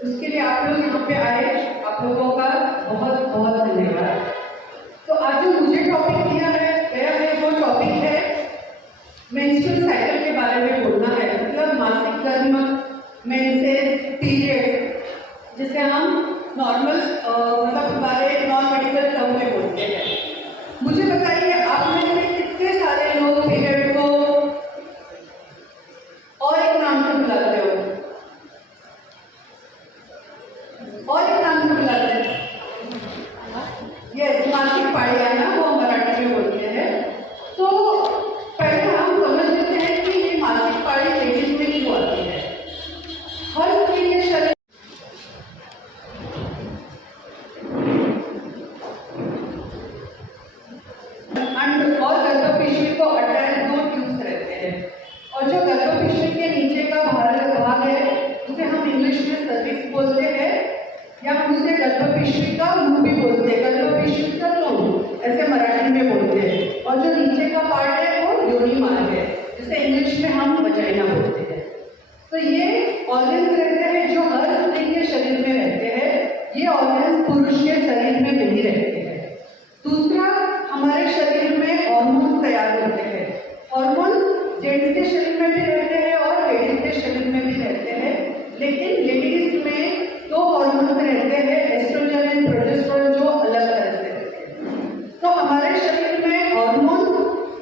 उसके लिए आप लोग यहाँ पे आए, आप लोगों का बहुत बहुत धन्यवाद। तो आज जो मुझे टॉपिक दिया है वो टॉपिक है मेंस्ट्रुअल साइकिल के बारे में बोलना है, मतलब मासिक धर्म, मेंसेस, पीरियड, जिसे हम नॉर्मल मतलब हमारे नॉन मेडिकल टर्म में बोलते हैं। मुझे बताइए आप में से कितने सारे लोग पीरियड को और एक नाम से बुलाते हो, और एक नाम से बुलाते हैं? यस, मासिक पाली आना, वो मराठी में बोलते हैं। तो पहले हम समझ लेते हैं कि ये मासिक पाली लेडीज में क्यों आती है। हर स्त्री के शरीर और गर्भपिशवी को अटैच 2 ट्यूब्स रहते हैं, और जो गर्भपिशवी के नीचे का भाग है उसे हम इंग्लिश में सर्विक्स बोलते हैं, या हम उसे गर्भपिशवी का मुंह भी बोलते हैं, गर्भपिशवी का तोड़ ऐसे मराठी में बोलते हैं। और जो नीचे का पार्ट है वो योनि मार्ग है, जिसे इंग्लिश में हम वजाइना बोलते हैं। तो ये ऑर्गन्स रहते हैं जो हर स्त्री के शरीर में रहते हैं, ये ऑर्गन्स पुरुष के शरीर में नहीं रहते हैं। दूसरा, हमारे शरीर में हार्मोन्स तैयार होते हैं। हार्मोन्स जेंट्स के शरीर में भी रहते हैं और लेडीज के शरीर में भी रहते हैं, लेकिन लेडीज में 2 हार्मोन्स रहते हैं, एस्ट्रोजन एंड प्रोजेस्टेरोन, जो अलग तरह से रहते हैं। तो हमारे शरीर में हार्मोन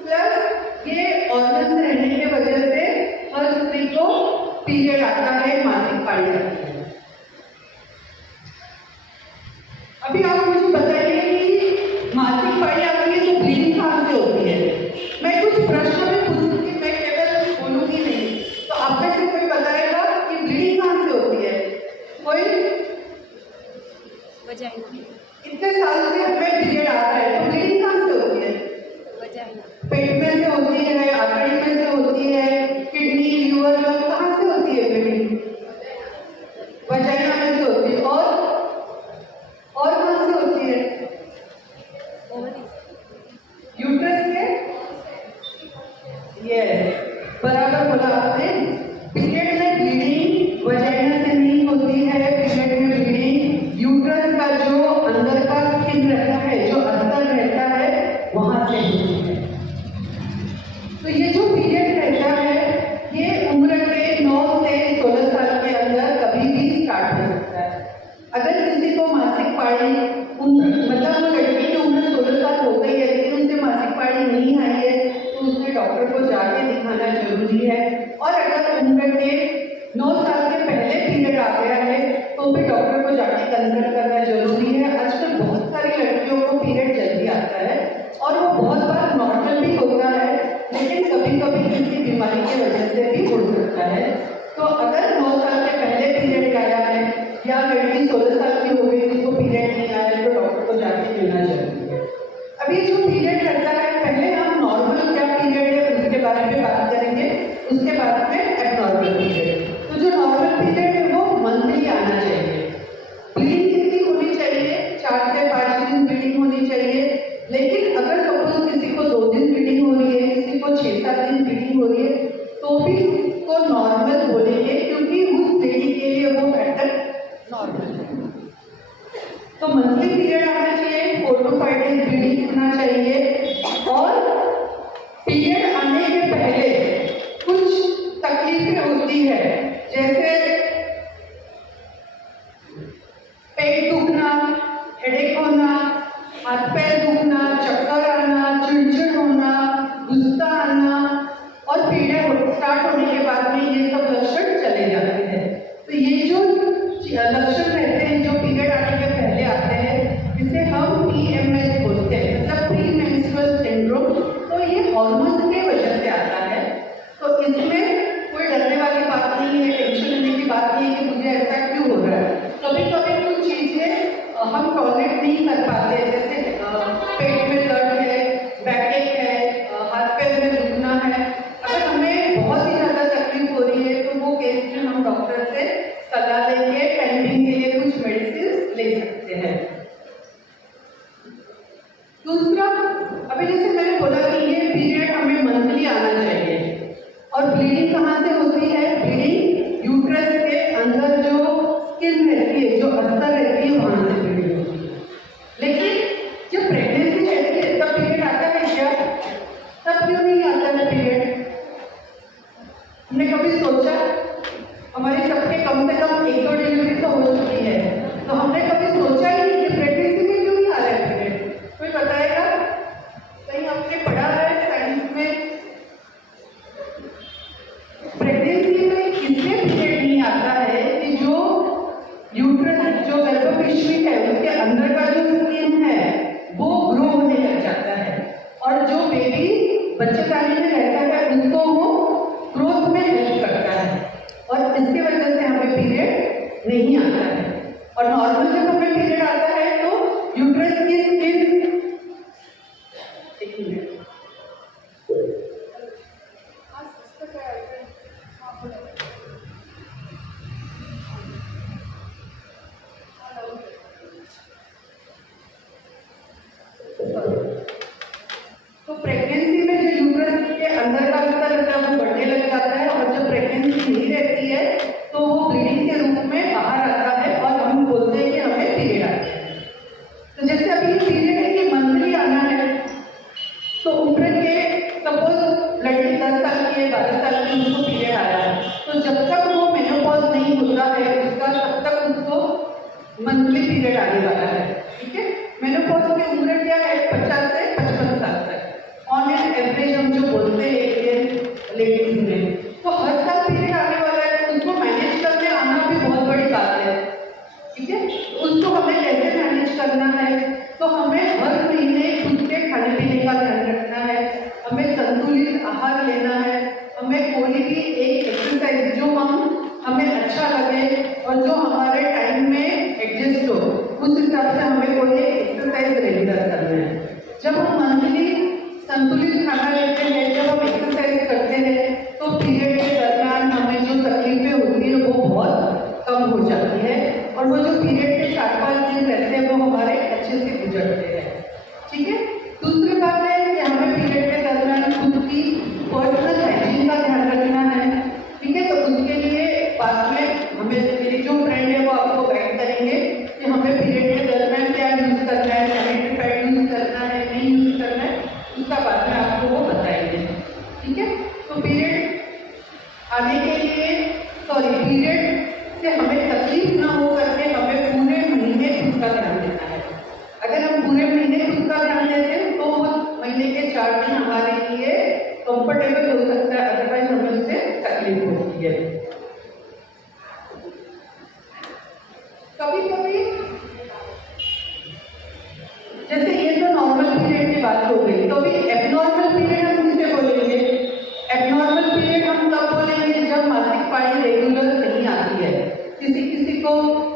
प्लस ये ऑर्गन्स रहने की वजह से हर स्त्री को पीरियड आता है, मासिक पाली आती है। अभी आप मुझे बताइए कि मासिक पाली आती है तो ब्लीडिंग कहाँ से होती है? मैं कुछ प्रश्न में पूछूंगी, मैं केवल बोलूंगी नहीं। तो आप में से कोई बताएगा कि ब्लीडिंग कहाँ से होती है? कोई? वजाइना। इतने साल से हमें पीरियड आ रहा है, तो ब्लीडिंग कहाँ से होती है? वजाइना। पेट में से होती है, आंतड़ी में से होती है, किडनी, लीवर, लंग, कहाँ से होती है ब्लीडिंग? वजाइना में से होती है। और कहाँ से होती है? यूट्रस के? यस, बराबर बोला आपने। पीरियड में ब्लीडिंग वजाइना से नहीं होती है, पीरियड में ब्लीडिंग यूट्रस का जो अंदर का स्किन रहता है, जो अस्तर रहता है, वहां से होती है। तो ये जो पीरियड रहता है ये उम्र के 9 से 16 साल के अंदर कभी भी स्टार्ट हो सकता है। अगर किसी को मासिक पाली मतलब लड़की की उम्र 16 साल हो गई है लेकिन उनसे मासिक पाली नहीं आई है, तो उसने डॉक्टर को जाके दिखाना जरूरी है। और अगर उम्र के 9 साल के पहले पीरियड आ गया है तो भी डॉक्टर को जाके कंसल्ट करना जरूरी है। आजकल बहुत सारी लड़कियों को पीरियड जल्दी आता है और वो बहुत बार नॉर्मल भी होता है, लेकिन कभी कभी किसी बीमारी की वजह से भी हो सकता है। तो अगर 9 साल के पहले पीरियड आया है या लड़की 16 साल की हो गई जिसको पीरियड नहीं आया है, तो डॉक्टर को जाके मिलना जरूरी है। अभी जो पीरियड रहता है, पहले हम नॉर्मल क्या पीरियड है उसके बारे में बात करेंगे, उसके बाद में एबनॉर्मल पीरियड। तो जो नॉर्मल पीरियड है वो मंथली आना चाहिए। ब्लीडिंग कितनी होनी चाहिए? 4 से 5 दिन ब्लीडिंग होनी चाहिए। लेकिन अगर सपोज किसी को 2 दिन ब्लीडिंग हो रही है, किसी को 6-7 दिन ब्लीडिंग हो रही है, तो भी उसको नॉर्मल बोलेंगे, क्योंकि उस लेडी के लिए वो पैटर्न नॉर्मल है। तो मंथली पीरियड आना चाहिए, 4 to 5 डेज ब्लीडिंग होना चाहिए। और पीरियड आने के पहले कुछ तकलीफें होती है, जैसे पेट दुखना, हेडेक होना, हाथ पैर दुखना, चक्कर आना, चिड़चिड़ होना, गुस्सा आना, और पीरियड स्टार्ट होने के बाद में ये सब लक्षण चले जाते हैं। तो ये जो लक्षण रहते हैं जो पीरियड आने के पहले आते हैं, इसे हम PMS बोलते हैं, मतलब प्री मेंस्ट्रुअल सिंड्रोम। तो ये हार्मोन्स के वजह से आता है। तो इसमें कोई डरने वाली बात नहीं है, टेंशन लेने की बात नहीं है कि मुझे ऐसा क्यों हो रहा है। कभी कभी कुछ चीजें हम टॉलरेट नहीं कर पाते, जैसे पेट में दर्द है, बैकएक है, हाथ पैर में दुखना है। अगर हमें बहुत ही ज्यादा तकलीफ हो रही है तो वो केस में हम डॉक्टर से सलाह लेके पेंडिंग के लिए कुछ मेडिसिन ले सकते हैं। दूसरा, अभी जैसे मैंने बोला कि ये पीरियड हमें मंथली आना चाहिए। और ब्लीडिंग कहाँ से होती है? ब्लीडिंग यूट्रस के अंदर जो स्किन हमारी सबके कम से कम 1-2 डिलीवरी तो हो चुकी है, तो हमने कभी सोचा ही नहीं कि प्रेगनेंसी में क्यों नहीं आ रहा है पीरियड। कोई बताएगा? कहीं आपने पढ़ा है साइंस में? प्रेगनेंसी में इसलिए पीरियड नहीं आता है कि जो यूट्रस, जो गर्भपिशवी है, उसके अंदर का जो स्किन है वो ग्रो होने लग जाता है, और जो बेबी बच्चेदानी में रहता है उसको वो ग्रोथ में हेल्प करता है, और इसकी वजह से हमें पीरियड नहीं आता है। और नॉर्मल जब हमें पीरियड आता है तो यूट्रस की स्किन, एक मिनट, तो प्रेगनेंसी में जो यूट्रस के अंदर का हिस्सा रहता है वो बढ़ने लग जाता है, और जब प्रेगनेंसी नहीं रहती है तो वो ब्लीडिंग के रूप में बाहर आता है, और हम बोलते हैं कि हमें पीरियड आते हैं। तो जैसे अभी पीरियड है कि मंथली आना है, तो उम्र के सपोज लड़की 10 साल की है, 12 साल की, उसको पीरियड आया है, तो जब तक वो मेनोपॉज नहीं होता है उसका, तब तक उसको मंथली पीरियड आने वाला है। ठीक है, मेनोपॉज की उम्र क्या है? 50 से 55 साल तक ऑन एन एवरेज हम जो बोलते हैं इंडियन लेडीज में। तो हर साल पीरियड आने वाला है, तो उसको मैनेज करने आना भी बहुत बड़ी बात है। ठीक है, उसको हमें कैसे मैनेज करना है? तो हमें हर महीने खुद के खाने पीने का ध्यान रखना है, हमें संतुलित आहार लेना है, हमें कोई भी एक एक्सरसाइज जो हमें अच्छा लगे और जो हमारे टाइम में एडजस्ट हो, उस हिसाब से हमें कोई एक्सरसाइज रेगुलर करना है। जब हम मंथली संतुलित खाना लेते हैं, जब हम एक्सरसाइज करते हैं, तो पीरियड के दरमियान हमें जो तकलीफें होती है वो बहुत कम हो जाती है, और वो जो पीरियड के 4-5 दिन रहते हैं वो हमारे अच्छे से गुजरते हैं। ठीक है, दूसरी बात है कि हमें पीरियड के दरमियान खुद की पर्सनल हाइजीन का ध्यान रखना है। ठीक है, तो उसके लिए बाद में हमें मेरी जो फ्रेंड है वो आपको गाइड करेंगे कि हमें पीरियड के दरमियान क्या यूज करना है, सैनिटरी पैड यूज करना है, नहीं यूज करना है, उसका बाद में आपको वो बताएंगे। ठीक है, तो पीरियड आने के लिए, पीरियड से हमें तकलीफ ना हो करके हमें पूरे महीने खुद का ध्यान देना है। अगर हम पूरे महीने खुद का ध्यान देते हैं तो महीने के 4 दिन हमारे लिए कंफर्टेबल हो सकता है, अदरवाइज हमें उससे तकलीफ होती है। कभी कभी जैसे ये तो नॉर्मल पीरियड की बात हो गई, तो अभी एबनॉर्मल पीरियड हम किसे बोलेंगे? एबनॉर्मल पीरियड हम तब बोलेंगे जब मासिक पानी रेगुलर नहीं आती है। किसी किसी को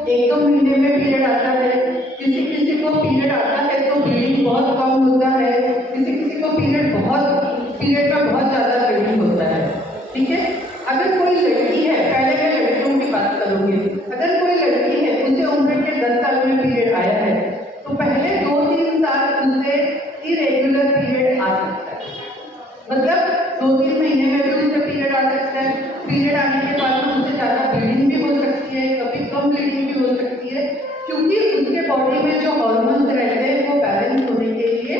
1-2 महीने में पीरियड आता है, किसी किसी को पीरियड आता है तो ब्लीडिंग बहुत कम होता है, किसी किसी को पीरियड में बहुत ज़्यादा ब्लीडिंग होता है। ठीक है, अगर कोई लड़की है, पहले मैं लड़कियों की बात करूँगी, अगर कोई लड़की है उसे उम्र के 10 साल में पीरियड आया है, तो पहले 2-3 साल उसे इरेगुलर पीरियड आ सकता है, मतलब 2-3 महीने में भी उसे पीरियड आ सकता है। पीरियड आने के बाद में उसे ज़्यादा ब्लीडिंग भी हो सकती है, कभी कम ब्लीडिंग भी हो सकती है, क्योंकि उसके बॉडी में जो हॉर्मोन्स रहते हैं वो बैलेंस होने के लिए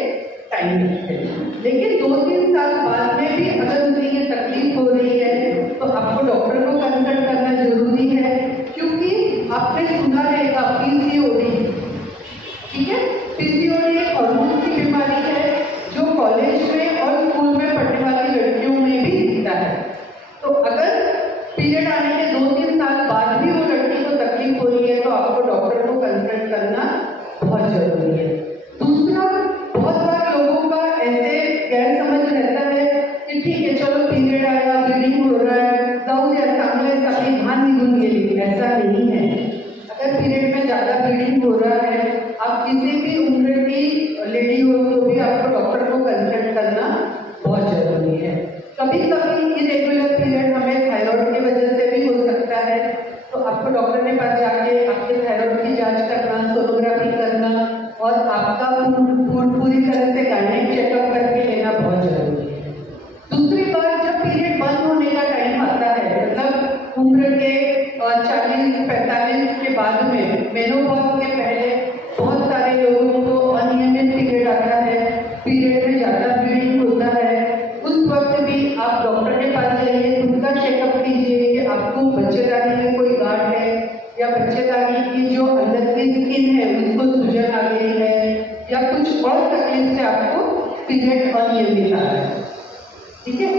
टाइम लगते हैं। लेकिन 2-3 साल बाद में भी अगर उसे ये तकलीफ हो रही है तो आपको डॉक्टर को कंसल्ट करना जरूरी है, क्योंकि आपने सुना रहेगा पीसीओडी। ठीक है, पीसीओडी एक हार्मोन की बीमारी है जो कॉलेज में और स्कूल में पढ़ने वाली लड़कियों में भी दिखता है। तो अगर पीरियड आने के 2-3 साल बाद भी वो लड़की को तकलीफ हो रही है तो आपको डॉक्टर को कंसल्ट करना बहुत जरूरी है। दूसरा, बहुत बार लोगों का ऐसे गैर समझ रहता है कि ठीक है चलो पीरियड आया, ब्लीडिंग हो रहा है, जाऊ द्या चांगलं आहे, आपली घाण निघून गेली, ऐसा नहीं है। अगर पीरियड में ज़्यादा ब्लीडिंग हो रहा है, आप किसी भी उम्र की लेडी हो तो भी आपको डॉक्टर को कंसल्ट करना बहुत जरूरी है। कभी कभी इरेगुलर पीरियड हमें थायराइड की वजह से भी हो सकता है, तो आपको डॉक्टर के पास जाके आपके थायराइड की जांच करना, सोनोग्राफी करना और आपका पूरी तरह से गायनेक चेकअप करके लेना बहुत जरूरी है। दूसरी बात, जब पीरियड बंद होने का टाइम आता है, मतलब उम्र के 40-45 के बाद में, मेनोपॉज के पहले बहुत सारे लोगों को अनियमित पीरियड आता है, पीरियड में ज़्यादा ब्लीडिंग होता है, उस वक्त भी आप डॉक्टर के पास जाइए, खुद का चेकअप कीजिए कि आपको बच्चेदानी से आपको पीरियड अनियमित आ रहा है, ठीक है।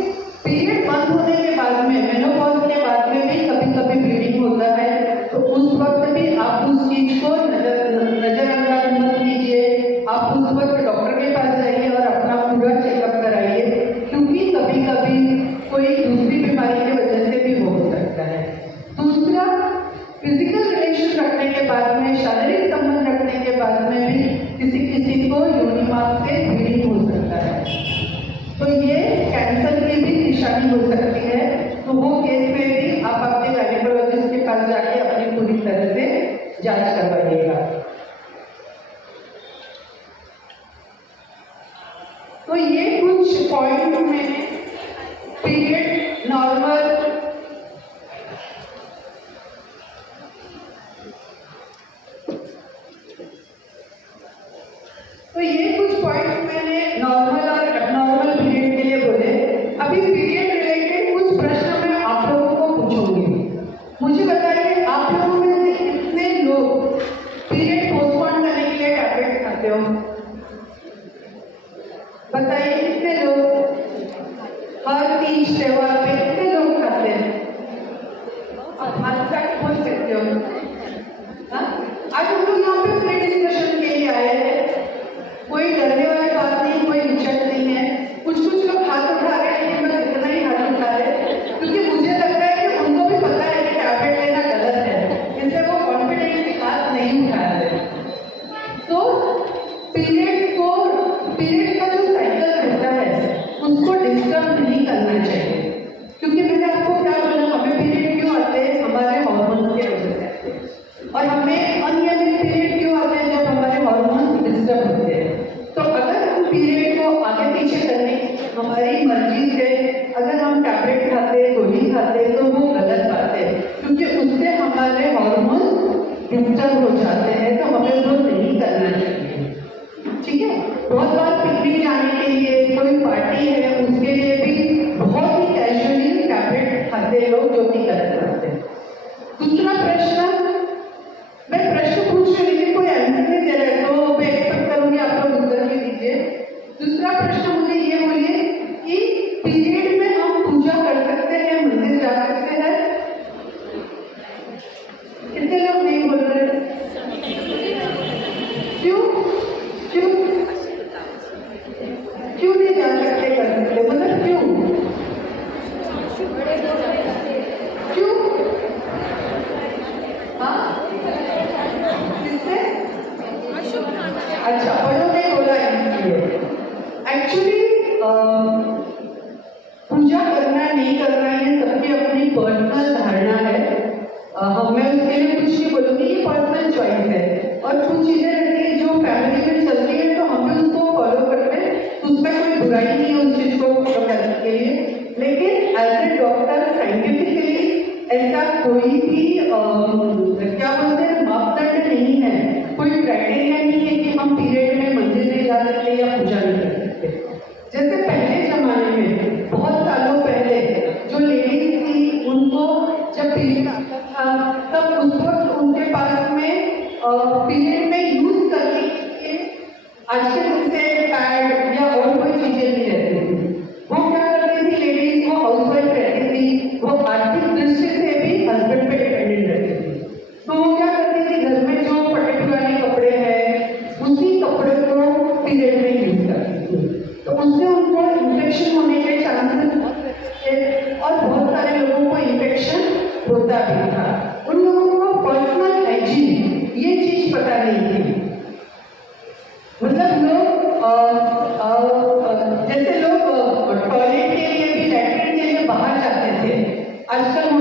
पीरियड बंद होने के बाद में, मेनोपॉज के बाद में भी कभी कभी ब्लीडिंग होता है, तो उस वक्त भी आप उस चीज को नजरअंदाज मत कीजिए। आप उस वक्त डॉक्टर के पास जाइए और अपना पूरा चेकअप कराइए, क्योंकि कभी कभी कोई दूसरी बीमारी की वजह से भी हो सकता है। दूसरा, फिजिकल रिलेशन रखने के बाद में, शारीरिक संबंध रखने के बाद में भी किसी को योनि मार्ग से ब्लीडिंग हो सकता है, तो ये कैंसर की भी निशानी हो सकती है। तो वो केस में भी आप अपने गायनेकोलॉजिस्ट के पास जाके अपनी पूरी तरह से जांच करवाइएगा। तो ये कुछ पॉइंट में पीरियड नॉर्मल, तो ये कुछ पॉइंट मैंने नॉर्मल और एबनॉर्मल पीरियड के लिए बोले। अभी पीरियड रिलेटेड कुछ प्रश्न मैं आप लोगों को पूछूंगी। मुझे बताइए, आप लोगों में से कितने लोग पीरियड पोस्टपोन करने के लिए टैबलेट खाते हो? बताइए कितने लोग हर तीज त्योहार पे कितने लोग खाते हैं? आप हाथ तक बोल सकते हो। आज हम लोग यहाँ पे फ्री डिस्कशन के लिए आए हैं, कोई डरने वाली बात नहीं, कोई हिचक नहीं है। कुछ लोग हाथ उठा रहे हैं, लेकिन बस इतना ही हाथ उठा रहे हैं क्योंकि मुझे लगता है कि उनको भी पता है कि टैबलेट लेना गलत है, इसलिए वो कॉन्फिडेंटली हाथ नहीं उठा रहे। तो पीरियड का जो साइकिल रहता है उसको डिस्टर्ब नहीं करना चाहिए, क्योंकि मैंने आपको क्या बोला, हमें पीरियड क्यों आते हैं? हमारे हार्मोन्स के वजह से आते हैं। और हमें अनियमित पीरियड क्यों आते हैं? जब हमारे हार्मोन्स डिस्टर्ब होते हैं। तो अगर हम पीरियड को आगे पीछे करने हमारी मर्जी से अगर हम टैबलेट खाते, गोली खाते, तो वो गलत बात है, क्योंकि उससे हमारे हार्मोन्स डिस्टर्ब हो जाते हैं। तो हमें वो नहीं करना चाहिए, ठीक है। बहुत बार पिकनिक जाने के लिए, कोई पार्टी है, उसके लिए भी बहुत ही कैजुअली टैबलेट खाते हैं लोग, जो कि गलत बात है। दूसरा प्रश्न, मैं प्रश्न पूछ रही थी, कोई आंसर नहीं दे रहे, तो मैं एक्सपेक्ट करूंगी आप लोग उत्तर भी दीजिए। दूसरा प्रश्न मुझे ये बोलिए कि पीरियड में हम पूजा कर सकते हैं, मंदिर जा सकते हैं? कितने लोग नहीं बोल रहे? क्यों नहीं जा सकते, कर सकते? मतलब क्यों? हाँ, किससे? अच्छा, बड़ों ने बोला इसलिए। एक्चुअली पूजा करना नहीं करना ये सबकी अपनी पर्सनल धारणा है। मैं उसके लिए कुछ नहीं बोलूँगी, ये पर्सनल चॉइस है। और कुछ चीज़ें रहती है जो फैमिली में चलती है, तो हम भी उसको फॉलो करते हैं, तो उसमें कोई बुराई नहीं है उस चीज़ को फॉलो करने के लिए। लेकिन एज ए डॉक्टर साइंटिफिकली ऐसा कोई भी क्या बोलते हैं मापदंड नहीं है, कोई क्राइटेरिया नहीं है कि हम पीरियड में मंदिर नहीं जा सकते या पूजा नहीं कर सकते। जैसे पहले जमाने में, बहुत सालों पहले, जो लेडीज थी उनको जब पीरियड आता था, तब उस वक्त उनके पास में पीरियड में यूज करने के लिए आज के जैसे पैड या और कोई चीजें नहीं रहती थी। वो क्या करती थी लेडीज, वो हाउसवाइफ रहती थी, वो आर्थिक दृष्टि से भी हस्बैंड पे डिपेंडेंट रहती थी। तो वो क्या करती थी, घर में जो फटे पुराने कपड़े हैं उसी कपड़े को पीरियड में यूज करती थी। तो उससे उनको इन्फेक्शन होने के चांसेस बहुत रहते थे और बहुत सारे लोगों को इन्फेक्शन होता भी था। उन लोगों को पर्सनल हाइजीन ये चीज पता नहीं थी। मतलब लोग जैसे लोग टॉयलेट के लिए भी, लैट्रिन के लिए बाहर जाते थे, आजकल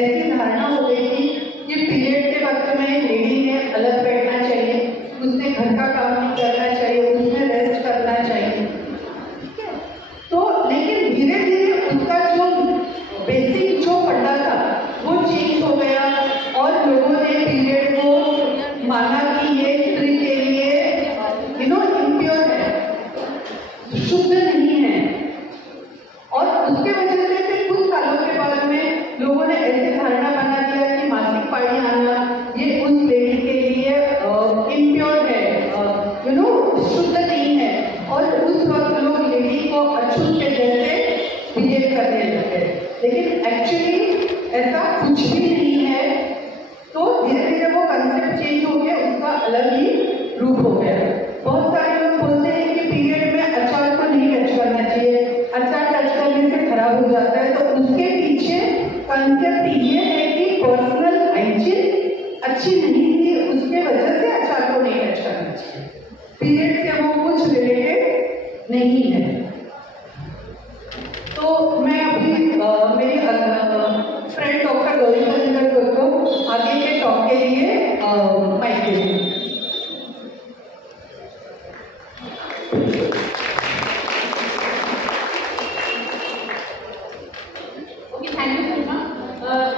ऐसी धारणा हो गई थी कि पीरियड के वक्त में लेडी ने अलग बैठना चाहिए, उसने घर का काम नहीं करना चाहिए, उसने रेस्ट करना चाहिए। तो लेकिन धीरे धीरे उसका जो बेसिक जो फंडा था वो चेंज हो गया और लोगों ने पीरियड को माना कि ये स्त्री के लिए इम्प्योर है, शुद्ध नहीं है। और उसके वजह से फिर कुछ सालों के बाद में लोगों ने ऐसे धारणा बना दिया कि मासिक पानी आना ये उस लेडी के लिए इम्प्योर है, शुद्ध नहीं है। और उस वक्त लोग लेडी को अछूत के जैसे बिहेव करने लगे, लेकिन एक्चुअली ऐसा कुछ भी नहीं है। तो धीरे धीरे वो कंसेप्ट चेंज हो गया, उसका अलग ही रूप हो गया। बहुत सारे लोग बोलते हैं कि पीरियड में अचार को नहीं टच करना चाहिए, अचार टच करने से खराब हो जाता है। तो उसके पीछे कंसेप्ट ये है कि पर्सनल हाइजीन अच्छी नहीं थी, उसके वजह से अचार को नहीं टच करना चाहिए। पीरियड से वो कुछ रिलेटेड नहीं है। तो मैं अभी मेरी फ्रेंड डॉक्टर गौरी कलिंगर को आगे के टॉक के लिए माइक दे दूँ। थैंक यू सीमा।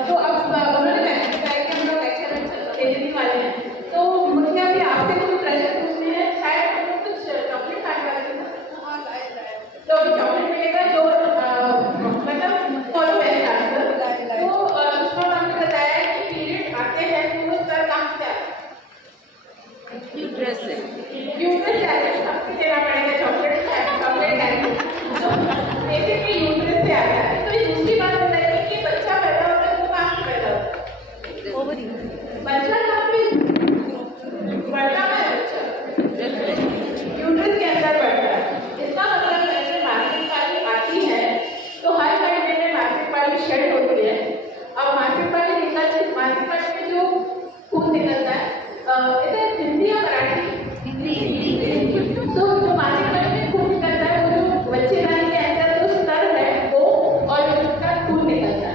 तो अब उन्होंने बताया कि हम लोग लेक्चर देने वाले हैं, तो मुझे अभी आपसे कुछ प्रश्न पूछने हैं। शायद हम लोग कुछ चॉकलेट खाने वाले थे, तो अभी चॉकलेट मिलेगा जो मतलब फॉलो बेस्ट आंसर। तो सुषमा मैम ने बताया कि पीरियड आते हैं तो वो स्तर कहाँ से आता है? यूट्रस से। यूट्रस से आता है, सबसे देना पड़ेगा चॉकलेट कैंडी। तो बेसिकली यूट्रस से आता है। तो दूसरी बात बताइए कि बच्चा पैदा होता है तो कहाँ से पैदा होता है? ओवरी। बच्चा कहाँ पे बढ़ता है? यूट्रस के अंदर बढ़ता है। इसका मतलब है कि मासिक पाली आती है तो हर महीने में मासिक पाली शेड होती है। अब मासिक पाली मासिक पाली में जो खून निकलता है, इधर हिंदी या मराठी? हिंदी। तो जो मासिक पाली में खून निकलता है वो जो बच्चेदानी के अंदर जो स्तर है वो और उसका खून निकलता है,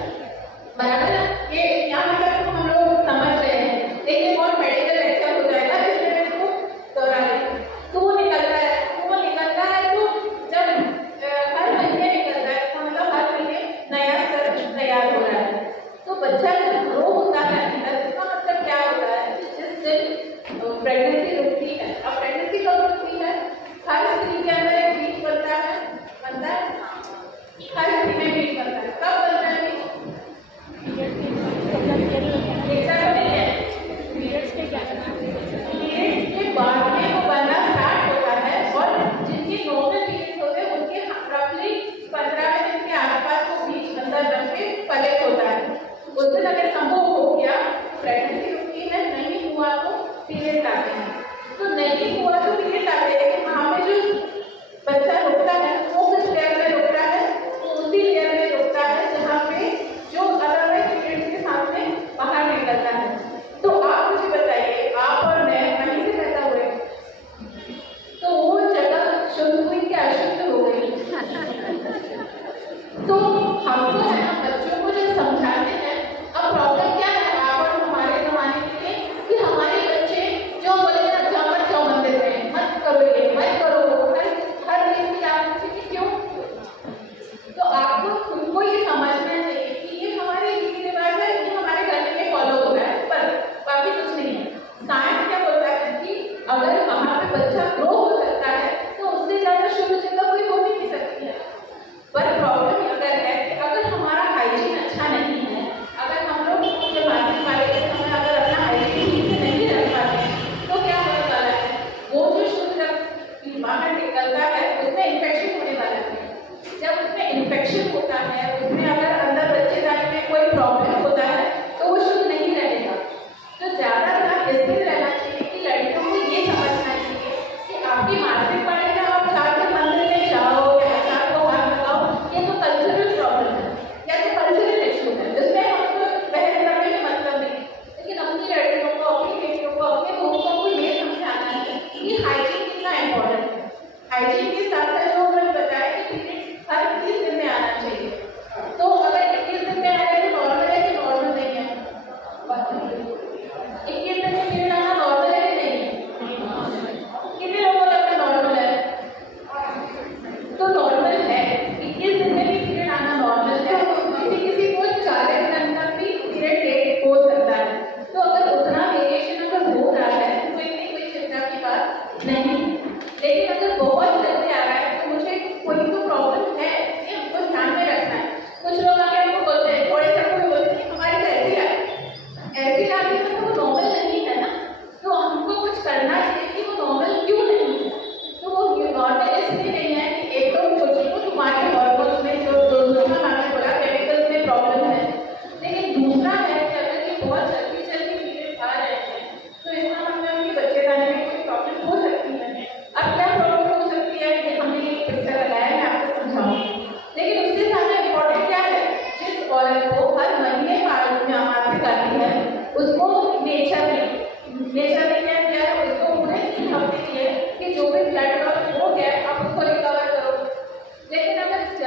बराबर है? ये यहाँ मतलब हम लोग समझ रहे हैं, लेकिन और मेडिकल लेक्चर हो जाएगा इसलिए मैं इसको दोहरा रही हूँ। तो वो निकलता है तो जब हर महीने निकलता है तो मतलब हर महीने नया स्तर तैयार हो रहा है। तो बच्चा जब ग्रो होता है अंदर, इसका मतलब क्या होता है? जिस दिन प्रेगनेंसी रुकती है, अब प्रेगनेंसी कब रुकती है? हर स्त्री के अंदर एक बीज बनता है, हर स्त्री में बीज बनता है। कब बनता है बीज? पीरियड्स के बाद में वो बनना स्टार्ट होता है और जिनके नॉर्मल पीरियड्स होते हैं उनके रफली 15 दिन के आसपास वो बीज अंदर बन के कलेक्ट होता है। उस दिन अगर संभव हो गया प्रेगनेंसी रुकती है, नहीं हुआ तो पीरियड आते हैं। तो नहीं हुआ तो पीरियड आते हैं, लेकिन वहाँ पे जो बच्चा रुकता है वो किस लेवल में रुकता है? तो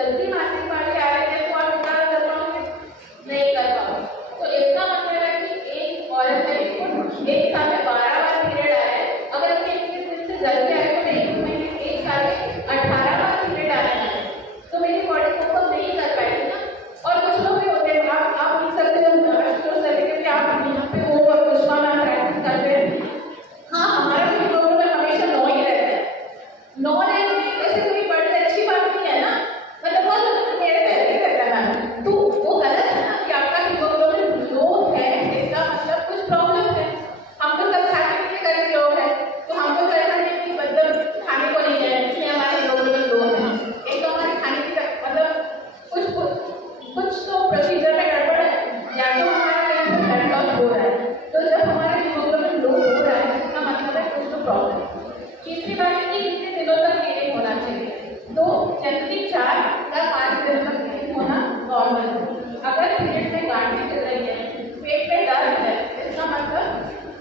जल्दी मासिक पाली आ रही है तो आप इतना कर पाओगे नहीं कर पाओगे। तो इसका मतलब है कि एक औरत है जिसको एक साल में 12 बार पीरियड आ रहा है, अगर उसके 21 दिन से जल्दी आए तो नहीं, तो एक साल में 18 बार पीरियड आ रहा है, तो मेरी बॉडी को नहीं कर पाएगी ना। और कुछ लोग भी होते हैं, आप नहीं सकते कि आप यहाँ पे वो पुष्पा मैम प्रैक्टिस करते हैं, हाँ हमारा हीमोग्लोबिन हमेशा 9 ही रहता है। 9 रहने वैसे कोई बड़ी अच्छी बात नहीं है ना, मतलब बहुत मेरे पहले ही रहता है मैम, तो वो गलत है ना कि आपका हीमोग्लोबिन लो है, इसका मतलब कुछ प्रॉब्लम है। हम तो सब खाने पीने का भी लोग हैं, तो हमको तो ऐसा नहीं कि मतलब खाने को नहीं है इसलिए हमारे हीमोग्लोबिन लो है। एक तो हमारे खाने की मतलब कुछ तो प्रोसीजर में गड़बड़ है, या तो हमारा कहीं पर ब्लड लॉस हो रहा है। तो जब हमारा हीमोग्लोबिन लो हो रहा है इसका मतलब है कुछ तो प्रॉब्लम है। तीसरी बात है कि कितने दिनों तक ब्लीडिंग होना चाहिए, तो जनरली 4 या 5 दिन तक ब्लीडिंग होना नॉर्मल है। अगर पीरियड में गांठें चल रही है, पेट में दर्द है, इसका मतलब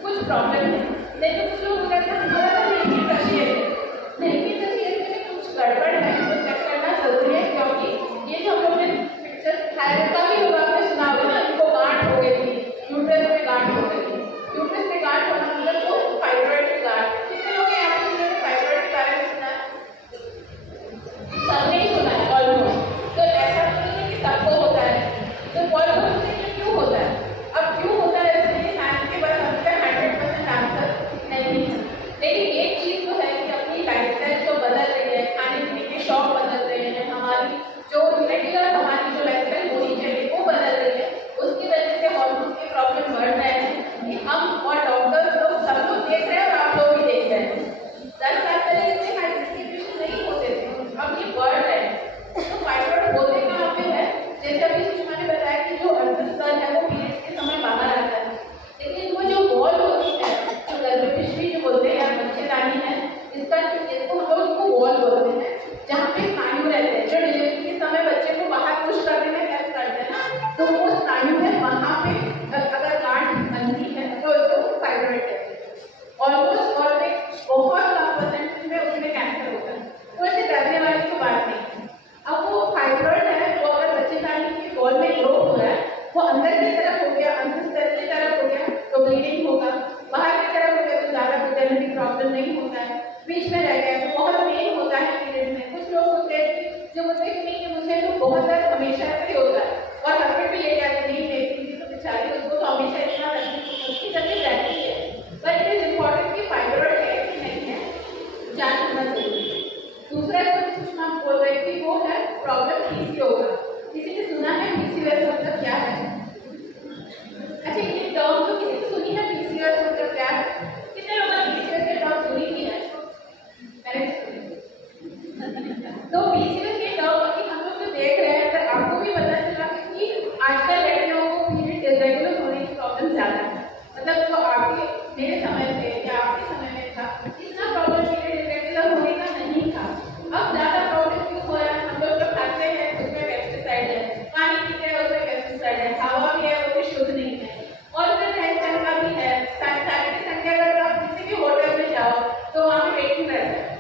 कुछ प्रॉब्लम है। नहीं तो कुछ लोग कहते हैं हमारा तो नहीं चाहिए, नहीं भी चाहिए में कुछ गड़बड़ है तो चेक करना जरूरी है, क्योंकि ये जो हम लोग ने पिक्चर दिखाया का भी होगा, आपने सुना होगा ना, इनको गांठ हो गई थी, यूट्रस में गांठ हो गई थी। यूट्रस में गांठ होना मतलब वो फाइब्रॉइड की गांठ। कितने लोग यहाँ पे फाइब्रॉइड के बारे में सुना है? सबने ही सुना है ऑलमोस्ट। तो ऐसा नहीं है कि सबको होता है, तो ऑलमोस्ट ये क्यों होता है? अब क्यों होता है इसलिए साइंस के बाद हमसे 100% आंसर नहीं है, लेकिन एक चीज तो है कि अपनी लाइफस्टाइल जो बदल रही है, खाने पीने के शौक बदल रहे हैं, हमारी जो रेगुलर हमारी जो लाइफस्टाइल होनी चाहिए वो बदल रही है, उसकी वजह से हार्मोन के प्रॉब्लम बढ़ रहे हैं। कि हम और डॉक्टर्स लोग सब लोग देख रहे हैं और आप लोग भी देख रहे हैं। 10 साल पहले इतने हाइड्रेशन नहीं होते थे, अब ये बढ़ रहे हैं। तो फाइब्रॉइड होते कहाँ पे है? जैसे अभी सुषमा ने बताया कि जो अंतस्तर है वो पीरियड्स के समय बाहर आता है, लेकिन वो जो वॉल होती है, जो गर्भपिशवी जो बोलते हैं या बच्चेदानी है, इसको हम लोग उसको वॉल बोलते हैं, जहाँ पे स्नायु रहते हैं, जो डिलीवरी के समय बच्चे को बाहर पुश करने में हेल्प करते हैं ना, तो वो स्नायु है, वहाँ पे अगर गांठ बनती है तो उसको फाइब्रॉइड कहते हैं। ऑलमोस्ट और बहुत कम परसेंटेज में उसमें कैंसर होता है, तो ऐसे डरने वाली तो बात नहीं है। अब वो फाइब्रॉइड है, वो अगर बच्चेदानी की वॉल में ग्रो हो रहा है, वो अंदर की तरफ हो गया, अंतस्तर की तरफ हो गया तो ब्लीडिंग होगा, बाहर की तरफ हो गया तो ज़्यादा फर्टिलिटी प्रॉब्लम नहीं होता है, बीच में रह गया तो बहुत पेन होता है पीरियड में। कुछ लोग होते हैं जो मुझे कि मुझे तो बहुत दर्द हमेशा से होता है, और हस्बैंड भी ये कहते नहीं देखती थी तो बेचारी उसको तो हमेशा इतना उसकी तकलीफ रहती है। पर इट इज इम्पॉर्टेंट कि फाइब्रॉइड है कि नहीं है जानना जरूरी है। दूसरा जो सुषमा बोल रही थी वो है प्रॉब्लम पीसीओ का। किसी ने सुना है पीसीओएस मतलब क्या है? अच्छा, ये टर्म तो किसी ने सुनी है पीसीओएस मतलब क्या है? कितने लोगों ने पीसीओएस के टर्म सुनी थी है? मैंने तो पीसीओएस के टर्म अभी हम लोग जो देख रहे हैं, तो आपको भी पता चला कि आजकल लड़कियों को पीरियड इरेगुलर होने की प्रॉब्लम ज्यादा है। मतलब जो आपके मेरे समय पे या आपके समय में था, इतना प्रॉब्लम पीरियड इरेगुलर होने का नहीं था। अब ज्यादा प्रॉब्लम क्यों हो रहा है? हम लोग जो खाते हैं उसमें पेस्टिसाइड है, पानी पीते हैं उसमें पेस्टिसाइड है, हवा भी है वो भी शुद्ध नहीं है, और फिर रहन सहन का भी है। सैटरडे संडे अगर आप किसी भी होटल में जाओ तो वहाँ पे वेटिंग रहता है,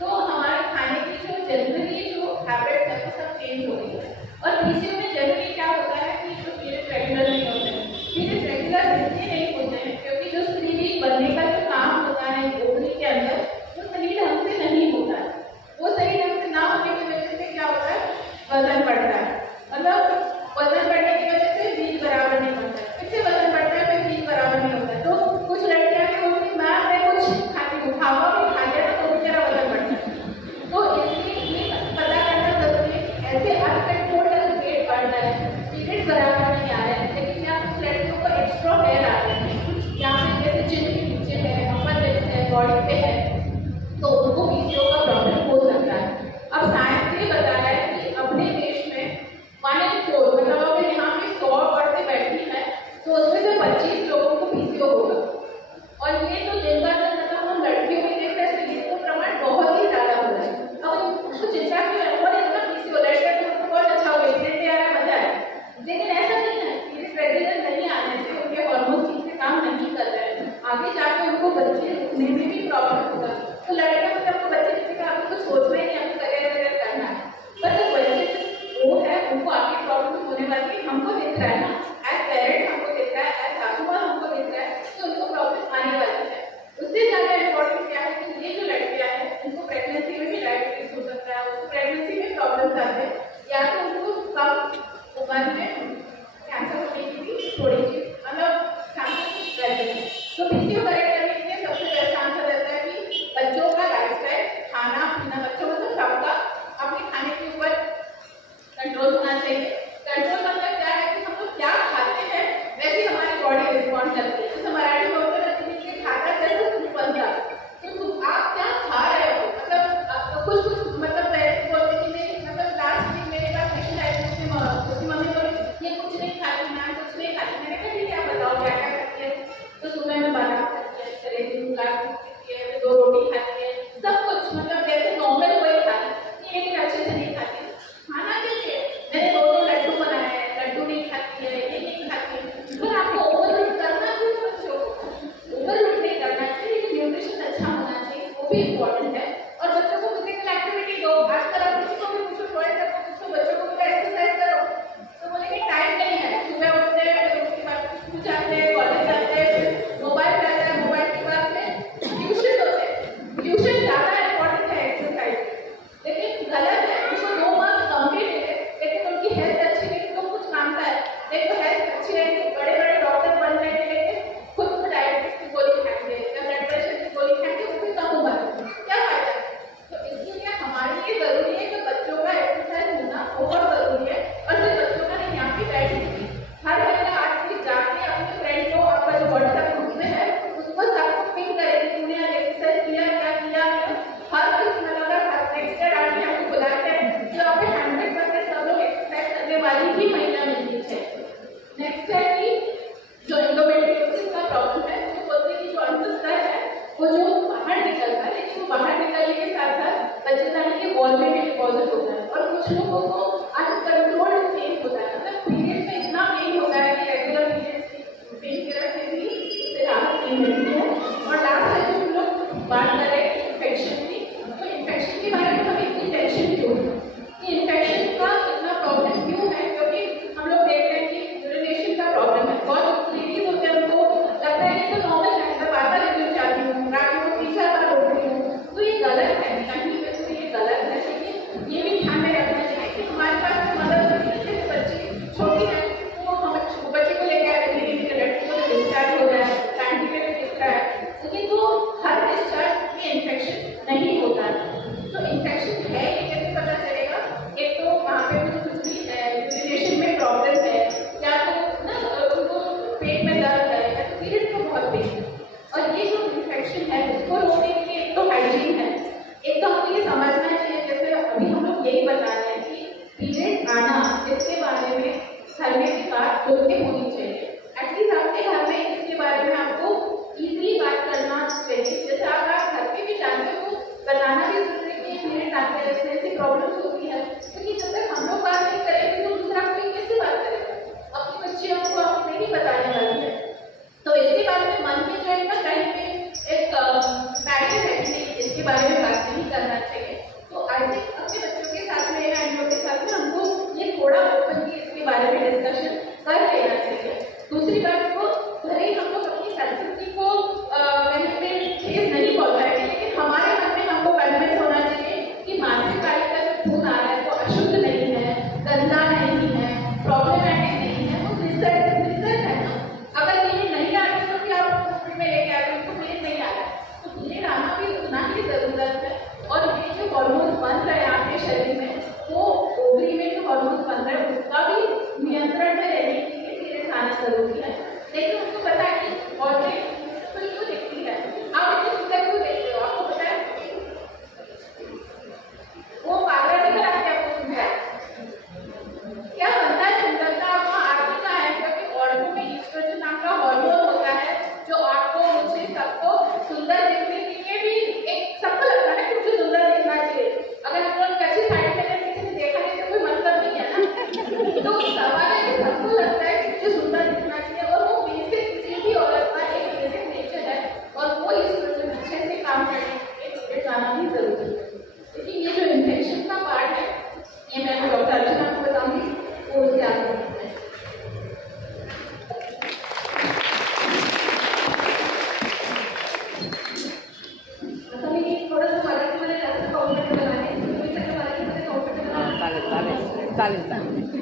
तो हमारे खाने की जो जनरली जो हैबिट्स है वो सब चेंज हो गई है। और पीसीओ में जनरली क्या होता है कि जो पीरियड रेगुलर नहीं होते हैं, पीरियड रेगुलर इसलिए नहीं होते हैं क्योंकि जो शरीर बनने का जो काम होता है ओवरी के अंदर, वो सही ढंग से नहीं होता है। वो सही ढंग से ना होने की वजह से क्या होता है? वजन बढ़ता है, मतलब वजन बढ़ने की वजह से बीज बराबर नहीं बनता है, फिर से वजन बढ़ता है, फिर बीज बराबर नहीं होता है। तो कुछ लड़कियां भी होती मैम मैं कुछ खाती हूँ, खावा भी खा लिया तो भी मेरा वजन बढ़ता है। तो इसलिए ये पता करना जरूरी है कि ऐसे अनकंट्रोल्ड वेट बढ़ रहा है, पीरियड बराबर नहीं आ रहे हैं, लेकिन यहाँ कुछ लड़कियों को एक्स्ट्रा हेयर आ रहे हैं, यहाँ पे जैसे चिन के नीचे है, अपर लिप्स है, बॉडी पे है, तो उनको पीसीओ का प्रॉब्लम हो सकता है। अब साइंस ये बता रहा है कि अपने देश बहुत जाते हैं, या तो उनको कम उम्र में कैंसर होने की भी थोड़ी सी मतलब चांसेस रहते हैं। तो पीसीओ करेक्ट करने के लिए सबसे बेस्ट आंसर रहता है कि बच्चों का लाइफस्टाइल, खाना पीना, बच्चों मतलब सबका अपने खाने के ऊपर कंट्रोल होना चाहिए। कंट्रोल मतलब क्या है कि हम लोग क्या खाते हैं वैसे हमारी बॉडी रिस्पॉन्ड करती है। जैसे मराठी में बोलते हैं कि खाता जैसे तुम बनता, तो आप क्या खा रहे हो, मतलब कुछ मतलब पेरेंट्स बोलते हैं कि नहीं, मतलब लास्ट वीक मेरे पास पेशेंट आए थे, उसकी मम्मी बोली ये कुछ नहीं खाती, मैं कुछ नहीं खाती। मैंने कहा ठीक है, आप बताओ क्या क्या खाती है। तो सुबह में बादाम खाती है, चलेगी खाती है, 2 रोटी खाती है, सब कुछ मतलब जैसे नॉर्मल कोई खाती है, ये अच्छे से नहीं खाती। खाना कैसे, मैंने 2 लड्डू बनाए हैं, लड्डू नहीं खाती है, ये नहीं खाती। पर आपको ओवरलूट करना भी बच्चों को ओवरलूट नहीं करना चाहिए, न्यूट्रिशन अच्छा होना चाहिए, वो भी इम्पोर्टेंट है। और बच्चों को फिजिकल एक्टिविटी दो। आजकल आप किसी को भी पूछो, थोड़े से पूछो बच्चों को बोला एक्सरसाइज करो, तो बोलेंगे टाइम नहीं है। सुबह उठते हैं, फिर उसके बाद स्कूल जाते हैं, कॉलेज जाते हैं, फिर मोबाइल रहता है, मोबाइल के बाद में ट्यूशन होते हैं। ट्यूशन ज़्यादा इम्पोर्टेंट है एक्सरसाइज, लेकिन गलत है। उसको 2 मार्क्स कम भी मिले, लेकिन उनकी हेल्थ अच्छी नहीं तो कुछ काम का है। देखो हेल्थ अच्छी रहेगी, बड़े बड़े डॉक्टर बन रहे हैं, लेकिन खुद को डायबिटीज की गोली खाएंगे या ब्लड प्रेशर की गोली खाएंगे, वो भी कम उम्र में क्या फायदा है। तो इसलिए हमारे लिए जरूरी है कि बच्चों का एक्सरसाइज होना बहुत जरूरी है। और सिर्फ बच्चों का नहीं, यहाँ पे बैठे हर महिला आज भी जाके अपने फ्रेंड को, आपका जो व्हाट्सएप ग्रुप में है उसको सबको पिन करेगी, तूने आज एक्सरसाइज किया, क्या किया। हर किसी मतलब नेक्स्ट डे आके हमको बुलाते हैं, जो आपके 100% सब लोग एक्सरसाइज करने वाली ही महिला मिलनी चाहिए। नेक्स्ट है कि जो एंडोमेट्रियोसिस का प्रॉब्लम है, वो बोलते हैं कि जो अंतस्तर है वो जो बाहर निकलता है, लेकिन वो बाहर निकलने के साथ साथ बच्चेदानी के वॉल में भी डिपॉजिट होता है। और कुछ लोगों को अनकंट्रोल्ड पेन होता है, मतलब पीरियड में इतना पेन होता है कि रेगुलर पीरियड्स की पेन की वजह से भी उससे राहत नहीं मिलती है। और लास्ट है जो हम लोग बात कर रहे हैं इन्फेक्शन की, तो इन्फेक्शन के बारे में हमें इतनी टेंशन क्यों है कि इन्फेक्शन का इतना प्रॉब्लम क्यों है, क्योंकि हम लोग देख रहे हैं कि यूरिनेशन का प्रॉब्लम है। बहुत लेडीज होते हैं, उनको लगता है कि तो नॉर्मल है, मैं बात रेगुलर जाती हूँ, रात को 3-4 बार उठती हूँ, तो ये गलत है। कहीं पे तो ये गलत है, लेकिन ये भी ध्यान में रखना चाहिए कि हमारे पास मदद होती है। जैसे बच्ची छोटी है तो हम बच्चे को लेकर आए, मेरी लड़की को डिस्चार्ज हो रहा है, पैंटी में भी दिख रहा है, लेकिन तो हर डिस्चार्ज में इन्फेक्शन नहीं होता है। तो इन्फेक्शन है ये कैसे पता चलेगा, एक तो वहाँ पे कुछ भी यूरिनेशन में प्रॉब्लम है, या तो ना उनको पेट में दर्द है, या तो पीरियड को बहुत पेन है। और ये जो इन्फेक्शन है उसको रोकने के लिए एक तो हाइजीन है, एक तो हमें ये समझना चाहिए, जैसे अभी हम लोग यही बता रहे हैं कि पीरियड आना इसके बारे में घर में भी बात खुल के होनी चाहिए। एटलीस्ट अपने घर में इसके बारे में आपको इजीली बात करना चाहिए। जैसे आप घर पे भी जानते हो, बताना भी जरूरी है कि पीरियड आते हैं, ऐसी प्रॉब्लम्स होती है, क्योंकि जब तक हम लोग बात नहीं करेंगे तो दूसरा कोई कैसे बात करेगा। अपनी बच्चियों को आप नहीं बताने वाली है, तो इसके बारे में मन में जो है ना कहीं पे एक बैरियर है कि नहीं, इसके बारे में बात नहीं करना चाहिए। तो आई थिंक अपने बच्चों के साथ में या इन लोगों के साथ में हमको ये थोड़ा ओपनली इसके बारे में डिस्कशन कर लेना चाहिए। दूसरी बात को भले ही हम लोग अपनी संस्कृति को कहीं पे ठेस नहीं पहुंचाएंगे, लेकिन हमारे मन में हमको कन्विंस होना चाहिए कि मासिक पाली का जो खून आ रहा है वो अशुद्ध नहीं है, गंदा नहीं है, प्रॉब्लमैटिक नहीं है, वो रिजल्ट है ना। अगर पीरियड नहीं आ रही तो फिर आप हॉस्पिटल में लेके आते हो, तो पीरियड नहीं आ रहा है, तो पीरियड आना भी उतना ही जरूरत है। और ये जो हार्मोन बन रहे हैं आपके शरीर में, वो ओवरी में जो हार्मोन बन रहा है उसका भी नियंत्रण में रहने के लिए पीरियड्स आना जरूरी है। चालेल चालेल.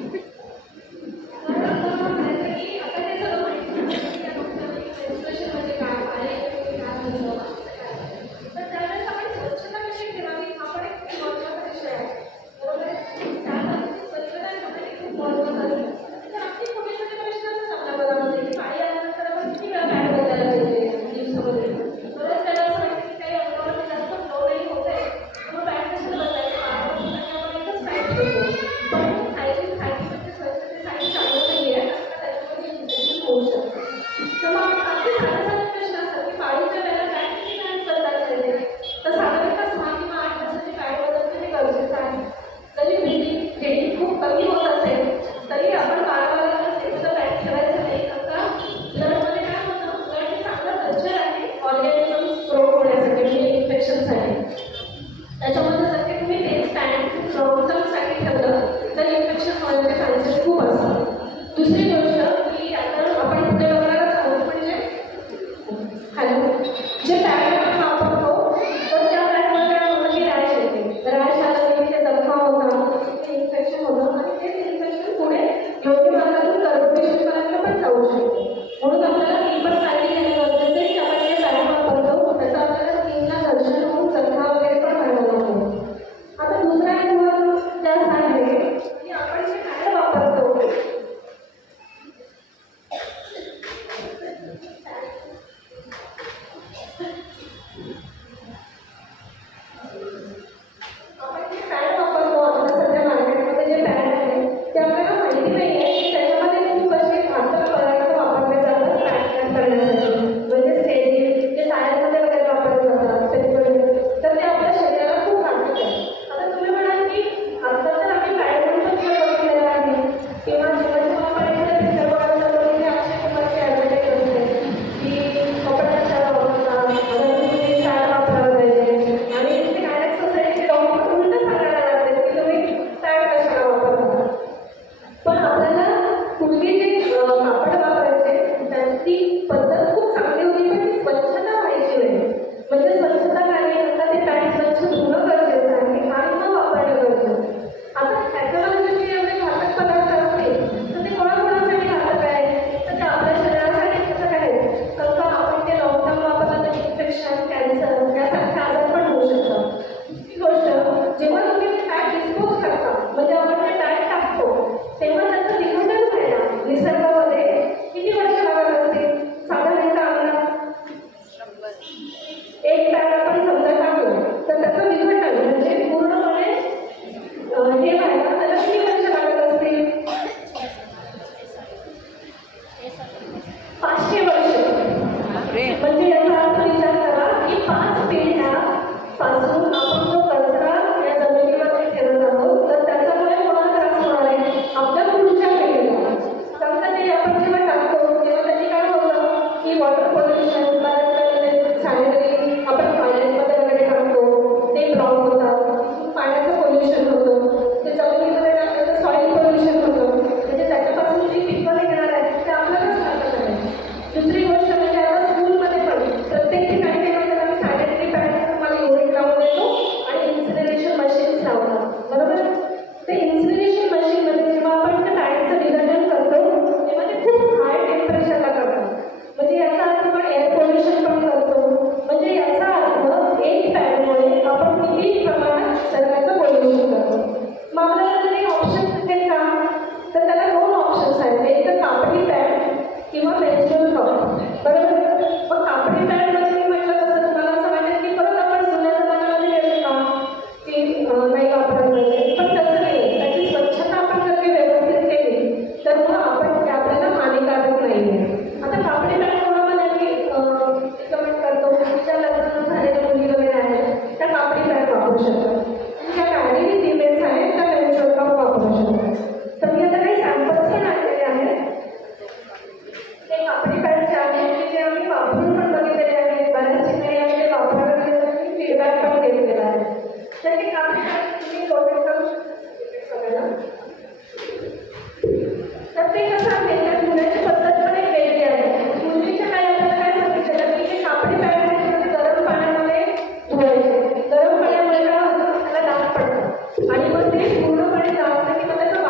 आणि मग ते पूर्णपणे जाळलं की मग त्याचा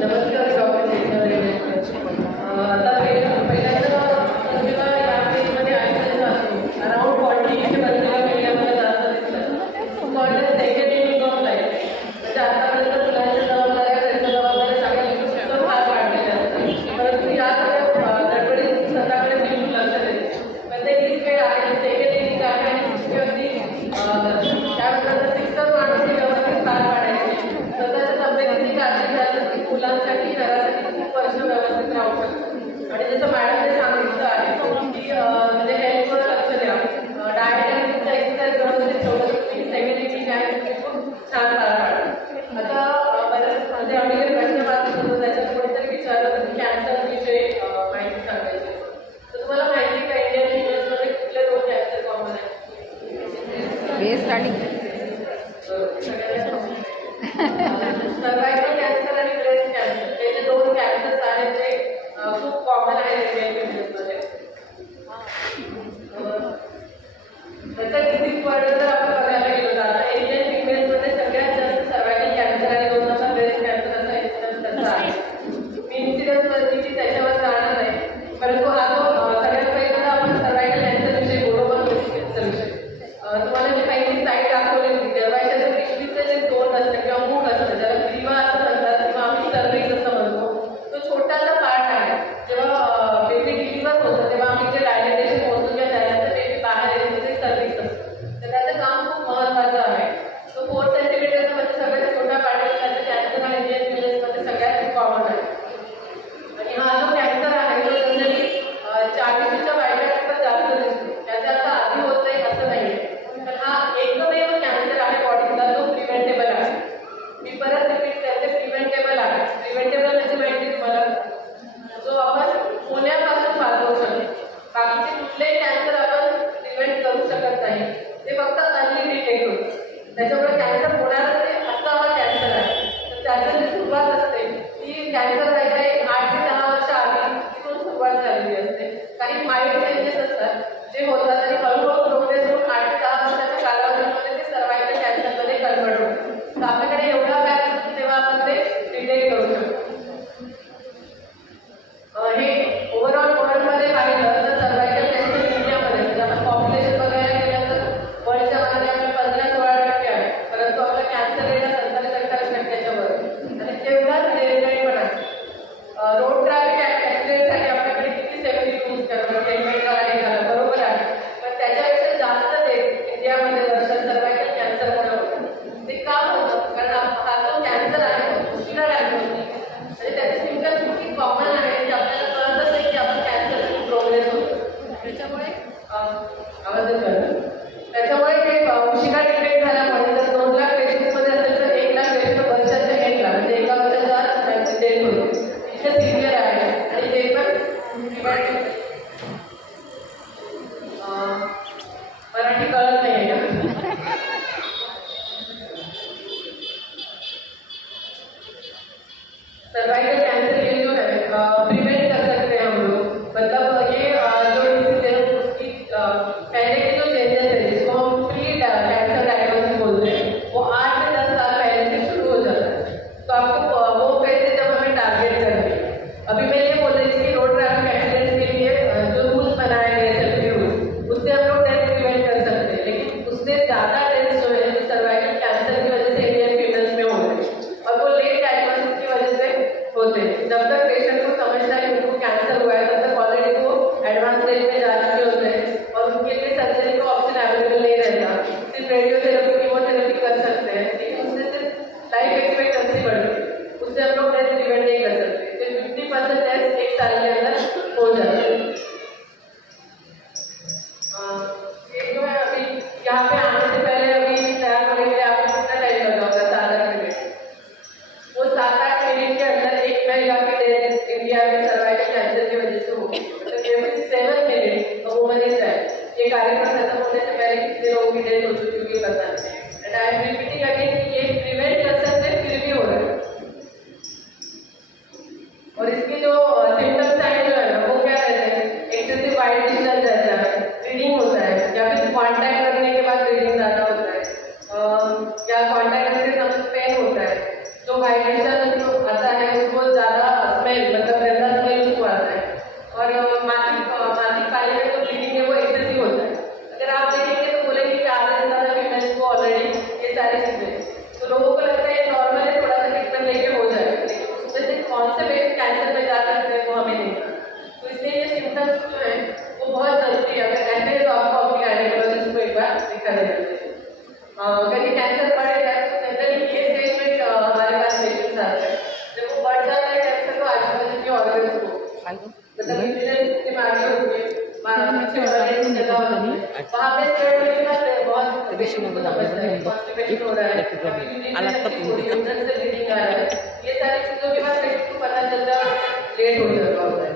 नमस्कार डॉक्टर आता पहिल्यांदा जेव्हा या फेजमध्ये आयसीयू जातो अराउंड 40 ते 50 मिली आम्हाला जास्त दिसतं. पण सेकंड इनिंग ऑफ लाईफ म्हणजे आतापर्यंत मुलांच्या जबाबदाऱ्या त्यांच्या जबाबदाऱ्या सगळ्या फार वाढलेल्या असतात. परंतु या सगळ्या गडबडीत स्वतःकडे बिलकुल लक्ष देते. पण ते हीच वेळ आहे सेकंड इनिंग आहे आणि त्याबद्दल शिक्षक माणूस व्यवस्थित पार पाडायचे स्वतःच्या तब्येतीची काळजी घ्यायला की मुलांसाठी घरासाठी खूप वर्ष व्यवस्थित राहू शकतात. आणि जसं मॅडमने सांगितलं आहे की म्हणजे हेल्थवर लक्ष द्या डाएट आणि तुमचा एक्सरसाइज व्यवस्थित ठेवलं तुम्ही सेकंड इनिंग आहे तुम्ही खूप छान पार पाडा. आता बरेच म्हणजे आम्ही काही प्रश्न वाचत होतो त्याच्यात कोणीतरी विचारलं की कॅन्सरविषयी माहिती सांगायची. तर तुम्हाला माहिती का इंडियन फिमेल्समध्ये कुठले रोग कॅन्सर कॉमन आहे? सर्वायकल कॅन्सर आणि ब्रेस्ट कॅन्सर हे जे दोन कॅन्सर्स आहेत ते खूप कॉमन आहेत इंडियन फिमेल्समध्ये. त्याचा डिसीज बर्डन जर आपण बघायला गेलो तर आता इंडियन फिमेल्समध्ये सगळ्यात जास्त सर्वायकल कॅन्सर आणि दोन नंबर ब्रेस्ट कॅन्सर असा इन्सिडन्स त्याचा आहे. मी इन्सिडन्सवरती त्याच्यावर जाणार नाही परंतु हा जो सगळ्यात पहिल्यांदा आपण सर्वायकल कॅन्सरविषयी बोलू ब्रेस्ट कॅन्सरविषयी. तुम्हाला जी पहिली साईड दाखवली होती गर्भाशयाच्या पिशवीचं जे तोंड असतं किंवा मूग असतं ज्याला ग्रीवा असं म्हणतात किंवा आम्ही सर्व्हिस असं म्हणतो तो छोटासा पार्ट आहे. जेव्हा बेबी डिलिव्हर होतं तेव्हा आम्ही जे डायलेटेशन मोजून घ्या त्यानंतर बेबी बाहेर येते ते सर्व्हिस असतं. तर त्याचं काम खूप महत्त्वाचं आहे. तो 4 सेंटीमीटरचा म्हणजे सगळ्यात छोटा पार्ट आहे त्याचं कॅन्सर आणि इंडियन फिमेल्समध्ये सगळ्यात कॉमन आहे. आणि हा जो कॅन्सर आहे तो जनरली 40च्या वयापेक्षा जास्त दिसतो. त्याच्या आता आधी होतंय असं नाही आहे. तर हा एकमेव कॅन्सर आहे बॉडीचा जो प्रिव्हेंटेबल आहे. मी परत रिपीट करते प्रिव्हेंटेबल आहे. प्रिव्हेंटेबल म्हणजे माहिती तुम्हाला जो आपण होण्यापासून वाचवू शकतो. बाकीचे कुठलेही कॅन्सर आपण प्रिव्हेंट करू शकत नाही ते फक्त अर्ली डिटेक्ट होतं. त्याच्यामुळे कॅन्सर होणारच आहे असा हा कॅन्सर आहे. तर त्याची जी सुरुवात असते ती कॅन्सर व्हायला 8 ते 10 वर्ष आधी तिथून सुरुवात झालेली असते. काही माइल्ड चेंजेस असतात जे होतात आणि हळूहळू प्रोग्रेस होऊन 8 ते 10 वर्षाच्या कालावधीमध्ये ते सर्वायकल कॅन्सरमध्ये कन्वर्ट होतं. तर आपल्याकडे एवढा व्याप असतो तेव्हा आपण ते डिटेक्ट करू शकतो. हे ओव्हरऑल वर्ल्डमध्ये पाहिलं तर सर्वायकल कॅन्सर इंडियामध्ये म्हणजे आपण पॉप्युलेशन बघायला गेलं तर वर्ल्डच्या मध्ये आपले 15-16% आहे परंतु आपला कॅन्सर रेट 70-80% वर आणि तेवढाच डेट पण आहे. रोड ट्रॅफिक ॲक्सिडेंटसाठी आपल्याकडे किती सेफ्टी रूल्स करतात हेल्मेट घाला हे घाला बरोबर आहे पण त्याच्यापेक्षा जास्त डेट इंडियामध्ये वर्षात सर्वायकल कॅन्सरमुळे होतं. ते का होतं कारण हा जो कॅन्सर आहे तो उशिरा डायग्नोज होतो. म्हणजे त्याचे सिम्पटम्स किती कॉमन आहे ते आपल्याला कळतच नाही की आपण कॅन्सर प्रोग्रेस होतो. त्याच्यामुळे आवाजच करतो. त्याच्यामुळे ते उशिरा डिटेक्ट झाल्यामुळे जर 2 लाख पेशंटमध्ये असेल तर 1 लाख पेशंट वर्षाच्या एंडला म्हणजे एका वर्षाच्या त्यांची डेथ होते. इतकं सिव्हिअर आहे आणि ते पण मराठी कळत नाही आहे सर्वाइकल कैंसर ये जो है प्रिवेंट कर सकते हैं हम लोग. मतलब ये जो डिसीज है उसकी पहले के जो चेंजेस है जिसको हम प्री कैंसर डायग्नोसिस बोलते हैं वो 8 से 10 साल पहले से शुरू हो जाता है. तो आपको वो कैसे जब हमें टारगेट करनी है. अभी मैं ये बोल रही थी कि रोड ट्रैफिक एक्सीडेंट्स के लिए जो रूल्स बनाए गए सेफ्टी रूल्स उससे हम लोग डेथ प्रिवेंट कर सकते हैं लेकिन उससे ज़्यादा डेथ्स जो है सर्वाइकल कैंसर की वजह से इंडियन फीमेल्स में हो रहे हैं और वो लेट डायग्नोसिस की वजह से होते हैं. जब तक पेशेंट को समझता है कि उनको कैंसर हुआ है तब तक ऑलरेडी वो एडवांस स्टेज में जा चुके होते हैं और उनके लिए सर्जरी का ऑप्शन अवेलेबल नहीं रहता. सिर्फ रेडियोथेरेपी कीमोथेरेपी कर सकते हैं लेकिन उससे सिर्फ लाइफ एक्सपेक्टेंसी बढ़ती है. उससे हम लोग डेथ प्रिवेंट नहीं कर सकते. फिर 50% डेथ 1 साल के अंदर हो जाते हैं. ये जो है अभी यहाँ पे आने से पहले अभी तैयार होने के लिए आपको कितना टाइम लगा होगा? 7-8 मिनट. वो 7-8 मिनट के अंदर एक महिला की डेथ इंडिया में सर्वाइकल कैंसर की वजह से होगी. मतलब every 7 minute woman is dead. ये कार्यक्रम खत्म होने से पहले कितने लोगों की डेथ हो चुकी होगी पता नहीं. And I am repeating again कि ये प्रिवेंट कर सकते हैं फिर भी हो रहा है. और इसके जो सिम्टम्स हैं जो है ना वो क्या रहते हैं एक्सेसिव वाइट डिस्चार्ज रहता है, ब्लीडिंग होता है या फिर कॉन्टैक्ट करने के बाद ब्लीडिंग ज़्यादा होता है या कॉन्टैक्ट करने के समय पेन होता है. जो वाइट डिस्चार्ज आता है उसको मतलब इंसिडेंट बीमारियां होती है वहाँ पे स्प्रेड होने के बाद बहुत पेशेंट को समझता है कॉन्स्टिपेशन हो रहा है यूरिन से ब्लीडिंग आ रहा है, ये सारी चीजों के बाद पेशेंट को पता चलता लेट हो जाता होता है।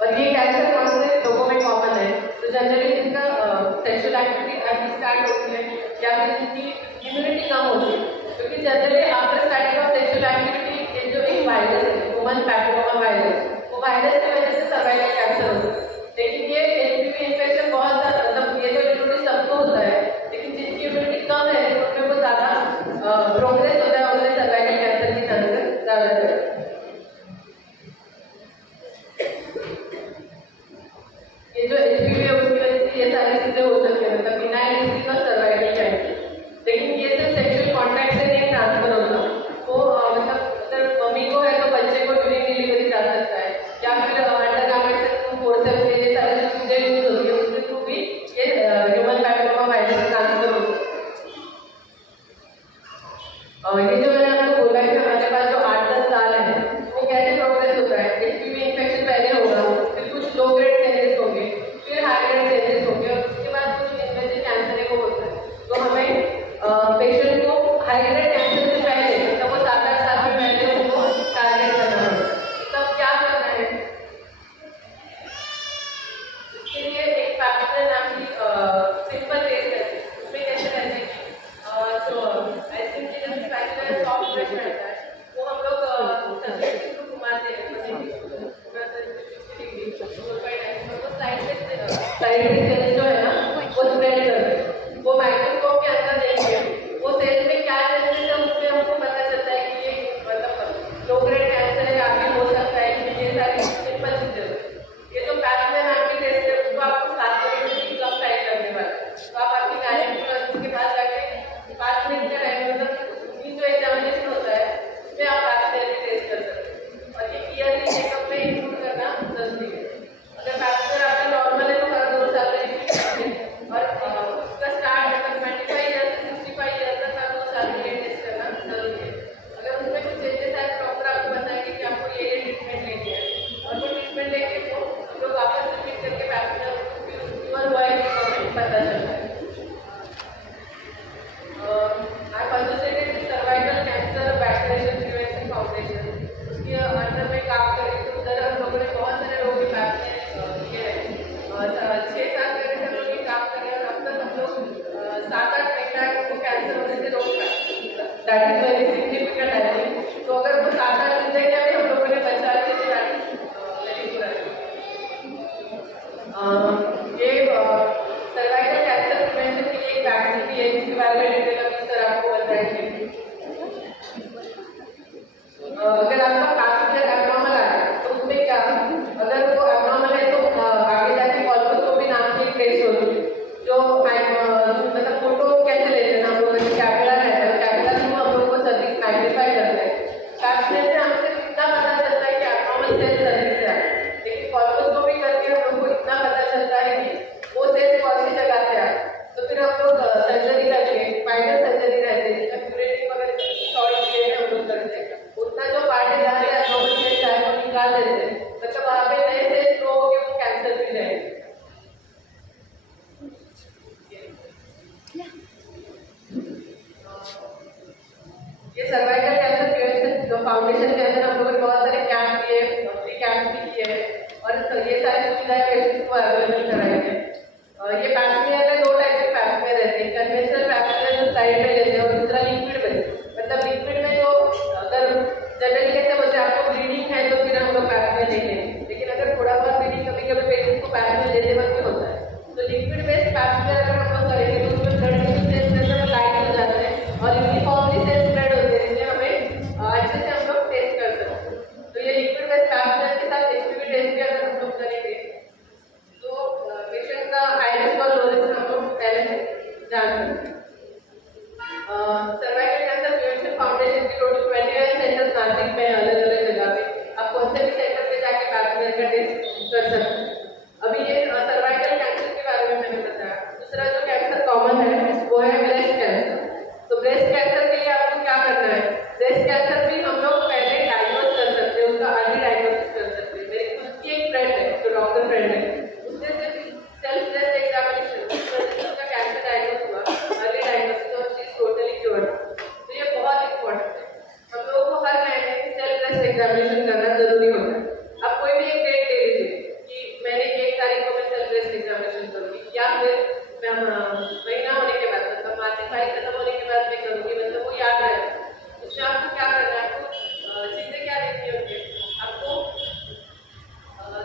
और ये कैंसर कौन से लोगों में कॉमन है, तो जनरली जिनका सेक्सुअल एक्टिविटी अभी स्टार्ट होती है या फिर जिनकी इम्यूनिटी कम होती है, क्योंकि generally after starting of sexual activity जो एक वायरस है ह्यूमन पैपिलोमा वायरस, वो वायरस की वजह से सर्वाइकल कैंसर होता है। लेकिन ये एचपीवी इन्फेक्शन बहुत ज्यादा मतलब ये तो इम्यूनिटी सबको होता है, लेकिन जिनकी इम्यूनिटी कम है उनमें वो ज्यादा प्रोग्रेस होता है, उन्हें सर्वाइकल कैंसर की चांसेस ज्यादा है। ये जो एचपीवी है उसकी वजह से ये सारी चीजें हो सकती है, मतलब बिना एचपीवी का सर्वाइकल कैंसर। लेकिन ये सिर्फ सेक्सुअल कॉन्टैक्ट से नहीं ट्रांसफर होता, वो मतलब अगर मम्मी को है तो बच्चे को ड्यूरिंग डिलीवरी जा सकता है, या फिर अंडरगारमेंट से फोर्सेप से ये सारी चीजें यूज होती है, उसके थ्रू भी ये ह्यूमन पैपिलोमा वायरस ट्रांसफर होता है। ये जो मैंने आपको बोला है कि हमारे पास जो 8-10 साल है वो कैसे प्रोग्रेस होता है, एचपीवी इन्फेक्शन पहले होगा, फिर कुछ लो ग्रेड चेंजेस होंगे, फिर हाई ग्रेड चेंजेस होंगे, और उसके बाद कुछ इनमें से कैंसर है वो होता है। तो हमें पेशेंट को हाई ग्रेड कैंसर से पहले मतलब वो 7-8 साल के पहले उनको टारगेट करना है। तब क्या करना है, इसके लिए एक पैपिलर नाम की सिंपल टेस्ट है, उसमें कैसे रहते हैं जो आइसक्रीम के जैसे पैपिलर सॉफ्ट ब्रश रहता है वो हम लोग को घुमाते हैं साइड सेल्स जो है ना वो स्प्रेड करते हैं, वो माइक्रोस्कोप के अंदर देखेंगे वो सेल्स में क्या चेंजेस है उसमें हमको पता चलता है कि ये मतलब लो ग्रेड कैंसर है आगे हो सकता है कि ये सारी सिंपल चीजें। ये जो पैपिलर नाम की टेस्ट है उसको आपको 7 मिनट से कम टाइम लगने वाला है, तो आप अपनी गाइनेकोलॉजिस्ट के पास जाके 5 मिनट का टाइम मतलब ये जो एग्जामिनेशन होता है उसमें आप पैपिलर की टेस्ट कर सकते हैं, और ये ईयरली चेकअप में इंक्लूड करना जरूरी है। अगर पैपिलर आपका नॉर्मल है तो हर 2 साल में रिपीट करें, और उसका स्टार्ट मतलब 25 ईयर से 65 ईयर तक हर 2 साल में टेस्ट करना जरूरी है। अगर उसमें कुछ चेंजेस आए डॉक्टर आपको बताएंगे कि आपको ये ट्रीटमेंट लेनी है, और वो ट्रीटमेंट लेके वो हम लोग वापस रिपीट करके पैपिलर क्योर हुआ है कि पता चलता है। I've associated with cervical cancer vaccination prevention foundation, उसके अंदर में काम करें तो उधर हम लोगों ने बहुत सारे लोगों के वैक्सीन किए हैं, 6-7 तरह से हम लोग ये काम कर रहे हैं, और अब तक हम लोग 7-8 महीना को कैंसर होने से रोक पाए, that is very significant I think. तो अगर वो 7-8 जिंदगियां भी हम लोगों ने बचा ली तो दैट इज वेरी गुड। ये सर्वाइकल कैंसर प्रिवेंशन के लिए एक वैक्सीन भी है जिसके बारे में डिटेल में सर आपको बताएंगे। अगर आपका पैपिलर एब्नॉर्मल है तो उसमें क्या, अगर वो एब्नॉर्मल है तो आगे जाके कॉल्पोस्कोपी नाम की एक टेस्ट होती है, जो मतलब फोटो कैसे लेते हैं हम लोग, कैपिलर रहता है, कैपिलर को हम लोग को सर्विस मैग्नीफाई करते हैं, पैपिलर से हमसे इतना पता चलता है कि एब्नॉर्मल सेल सर्विस से आए, लेकिन कॉल्पोस्कोपी करके हम लोग को इतना पता चलता है कि वो सेल कौन सी जगह से आए। तो फिर हम लोग सर्जरी करते हैं, फाइनल सर्जरी रहती है, जिसका क्यूरेटिव अगर शॉर्ट पीरियड में हम लोग करते हैं, उतना जो पार्ट जा रहे हैं नॉर्मल सेल चाहे वो निकाल देते हैं, मतलब वहाँ पे नए सेल ग्रो हो के वो कैंसर भी रहेंगे। ये सर्वाइकल कैंसर प्रिवेंशन जो फाउंडेशन के अंदर हम लोगों ने बहुत सारे कैंप किए, फ्री कैंप भी किए हैं, और ये सारी सुविधाएं पेशेंट्स को अवेलेबल कराई है। ये पैपिलर में 2 टाइप के पैपिलर रहते हैं, कन्वेंशनल पैपिलर जो साइड में लेते हैं, और दूसरा लिक्विड में, मतलब लिक्विड में जो अगर जनरली कैसे बोलते हैं आपको ब्लीडिंग है तो फिर हम लोग पैपिलर लेते हैं, लेकिन अगर थोड़ा बहुत ब्लीडिंग कभी कभी पेशेंट को पैपिलर लेते वक्त भी होता है, तो लिक्विड बेस्ड पैपिलर अगर हम लोग करेंगे तो उसमें ब्लड के सेल्स लाइट हो जाते हैं और यूनिफॉर्मली सेल्स स्प्रेड होते हैं, जिससे हमें अच्छे से हम लोग टेस्ट कर सकते हैं। तो ये लिक्विड बेस्ड पैपिलर के साथ एचपीवी टेस्ट भी अगर हम लोग करेंगे तो पेशेंट का हाई रिस्क और लो रिस्क हम लोग पहले से जान सकते हैं। सर्वाइकल कैंसर प्रिवेंशन फाउंडेशन की टोटल 21 सेंटर्स नासिक में अलग अलग जगह पे, आप कौन से भी सेंटर पे जाके पैपिलर का टेस्ट कर सकते हैं। अभी ये सर्वाइकल कैंसर के बारे में मैंने बताया। दूसरा जो कैंसर कॉमन है वो है ब्रेस्ट कैंसर। तो ब्रेस्ट कैंसर के लिए आपको क्या करना है, ब्रेस्ट कैंसर भी हम लोग पहले डायग्नोज कर सकते हैं, उसका अर्ली डायग्नोसिस एग्जामिनेशन करना जरूरी होता है। अब कोई भी एक डेट ले लीजिए कि मैंने 1 तारीख को मैं सेल्फ ब्रेस्ट एग्जामिनेशन करूंगी, या फिर मैं महीना होने के बाद, मतलब मासिक पारी खत्म होने के बाद मैं करूंगी, मतलब वो याद रहेगा। उसमें आपको क्या करना है, आपको चीजें क्या देखनी होती है, आपको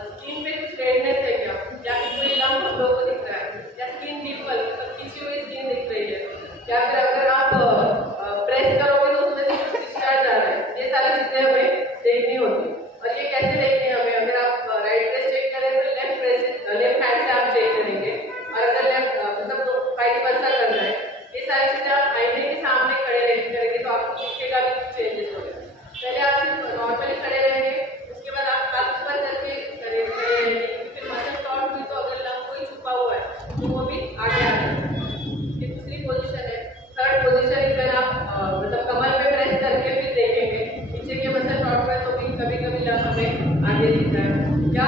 स्किन पे कुछ रेडनेस है क्या, या फिर कोई लंप हम लोगों को दिख रहा है, या स्किन डिम्पल मतलब खिंची हुई स्किन दिख रही है, या फिर अगर आप प्रेस करोगे तो उसमें से कुछ डिस्चार्ज आ रहा है। ये सारी चीजें हमें देखनी होती है। और ये कैसे देखनी है हमें, अगर आप राइट ब्रेस्ट चेक करें तो लेफ्ट हैंड से आप चेक करेंगे, और अगर लेफ्ट मतलब वाइस वर्सा करना है, ये सारी चीजें आप आईने के सामने खड़े रहकर करेंगे तो आपको दिखेगा भी कुछ चेंजेस हो जाएगा। पहले आप सिर्फ नॉर्मली खड़े रहेंगे, उसके बाद आप हाथ ऊपर करके खड़े रहेंगे, फिर मसल टॉट हुई तो अगर लंब कोई छुपा हुआ है तो वो भी आगे आ जाएगा। ये दूसरी पोजीशन है। थर्ड पोजीशन इधर आप मतलब कमर पे प्रेस करके फिर देखेंगे नीचे के मसल टॉट पर, तो भी कभी कभी लंब हमें आगे दिख रहा है, या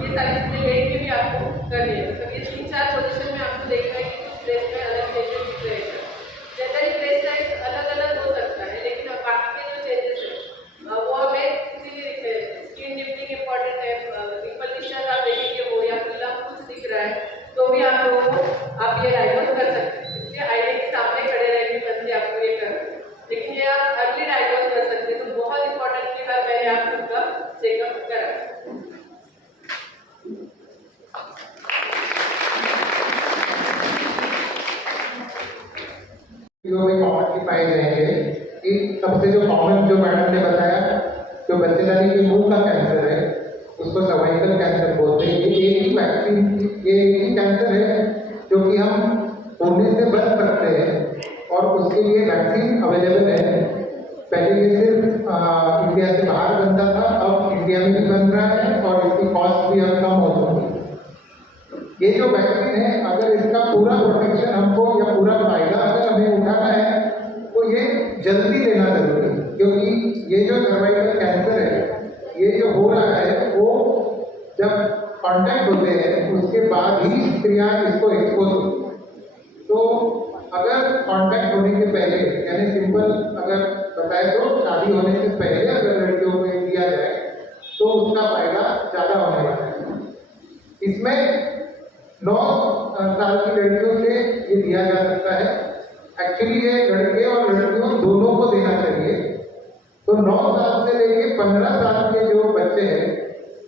ये सारी चीजें लेट के भी आपको करनी है। मतलब ये 3-4 पोजीशन में आपको देखना है कि कुछ ब्रेस्ट में अलग चेंजेस दिख रहे हैं। जनरली ब्रेस्ट साइज अलग अलग हो सकता है, लेकिन बाकी के जो चेंजेस है वो हमें इसीलिए दिखते हैं। स्किन डिम्पलिंग इंपॉर्टेंट है, डिम्पल डिस्चार्ज आप देखेंगे हो, या फिर लंब कुछ दिख रहा है तो भी आप लोगों को आप ये डायग्नोज कर सकते हैं। इसलिए आईने के सामने खड़े रहने बंदे आपको ये करना है, लेकिन ये आप अर्ली डायग्नोज कर सकते हैं। तो बहुत इंपॉर्टेंट कि पहले आप उनका चेकअप कराएं। में कॉमन पाए जाएंगे कि सबसे जो कॉमन जो मैडम ने बताया, जो बच्चेदानी के मुंह का कैंसर है उसको सर्वाइकल कैंसर बोलते हैं। ये एक ही वैक्सीन, ये एक ही कैंसर है जो कि हम होने से बच सकते हैं और उसके लिए वैक्सीन अवेलेबल है। पहले ये सिर्फ इंडिया से बाहर बनता था, अब इंडिया में भी बन रहा है और इसकी कॉस्ट भी अब कम हो चुकी है। ये जो वैक्सीन है, अगर इसका पूरा प्रोटेक्शन हमको या पूरा फायदा अगर हमें उठाना है तो ये जल्दी लेना जरूरी है, क्योंकि ये जो सर्वाइकल कैंसर है ये जो हो रहा है वो जब कांटेक्ट होते हैं उसके बाद ही स्त्रियां इसको एक्सपोज होती है। तो अगर कांटेक्ट होने के पहले, यानी सिंपल अगर बताए तो शादी होने से पहले अगर लड़कियों को दिया जाए तो उसका फायदा ज्यादा होने वाला है। इसमें 9 साल की लड़कियों से ये दिया जा सकता है। एक्चुअली ये लड़के और लड़कियों दोनों को देना चाहिए। तो 9 साल से लेके 15 साल के जो बच्चे हैं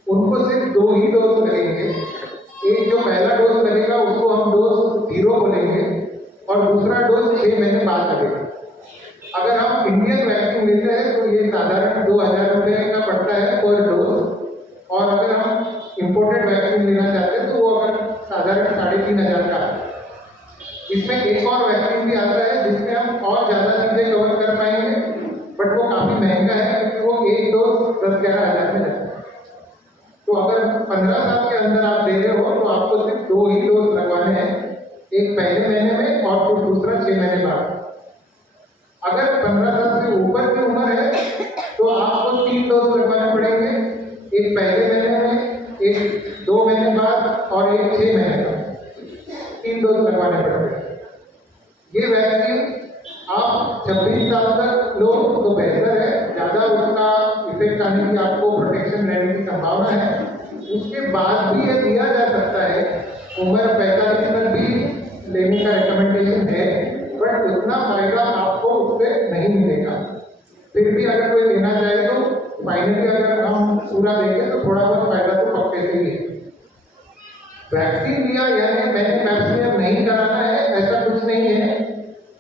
उनको सिर्फ 2 ही डोज लगेंगे। एक जो पहला डोज लगेगा उसको हम डोज 0 बोलेंगे और दूसरा डोज 6 महीने बाद लगेगा। अगर हम इंडियन वैक्सीन लेते हैं तो ये साधारण 2000 रुपये का पड़ता है पर डोज, और अगर हम इम्पोर्टेड वैक्सीन लेना चाहते हैं तो वो अगर साधारण 3500 का है। इसमें एक और वैक्सीन भी आता है जिसमें हम और ज्यादा चीजें कवर कर पाएंगे, बट वो काफी महंगा है क्योंकि वो एक डोज 10-11 हज़ार में लगता है। तो अगर 15 साल के अंदर आप दे रहे हो तो आपको सिर्फ 2 ही डोज लगवाने हैं, एक पहले महीने में और फिर दूसरा 6 महीने बाद। अगर 15 साल से ऊपर की उम्र है तो आपको 3 डोज लगवाने पड़ेंगे, एक पहले महीने में, एक 2 महीने बाद और एक 6 महीने बाद। 3 डोज लगवाने पड़ेंगे। ये वैक्सीन आप 26 साल तक लो तो बेहतर है, ज्यादा उसका इफेक्ट आने की आपको प्रोटेक्शन रहने की संभावना है। उसके बाद भी ये दिया जा सकता है, उम्र 45 तक भी लेने का रिकमेंडेशन है, बट उतना फायदा आपको उससे नहीं मिलेगा। फिर भी अगर कोई लेना चाहे तो फाइनली अगर हम पूरा देखें तो थोड़ा बहुत फायदा तो पक्के से ही है। वैक्सीन लिया यानी मैंने वैक्सीन नहीं कराना है, ऐसा कुछ नहीं है।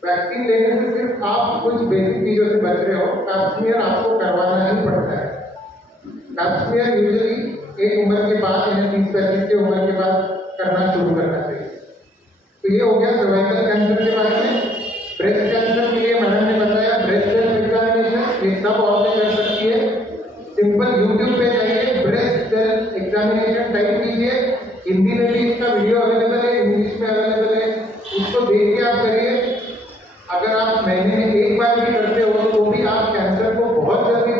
वैक्सीन लेने से सिर्फ आप कुछ बेसिक चीजों से बच रहे हो। पैप्समियर आपको करवाना ही पड़ता है। पैप्समियर यूजुअली एक उम्र के बाद, यानी 30-35 की उम्र के बाद करना शुरू करना चाहिए। तो ये हो गया सर्वाइकल कैंसर के बारे में। ब्रेस्ट कैंसर के लिए मैडम ने बताया ब्रेस्ट सेल एग्जामिनेशन ये सब औरतें कर सकती है। सिंपल यूट्यूब पे जाइए, ब्रेस्ट सेल एग्जामिनेशन टाइप कीजिए, हिंदी में भी इसका वीडियो अवेलेबल है, इंग्लिश में अवेलेबल है, उसको देख के आप करिए। अगर आप महीने में एक बार भी करते हो तो भी आप कैंसर को बहुत जल्दी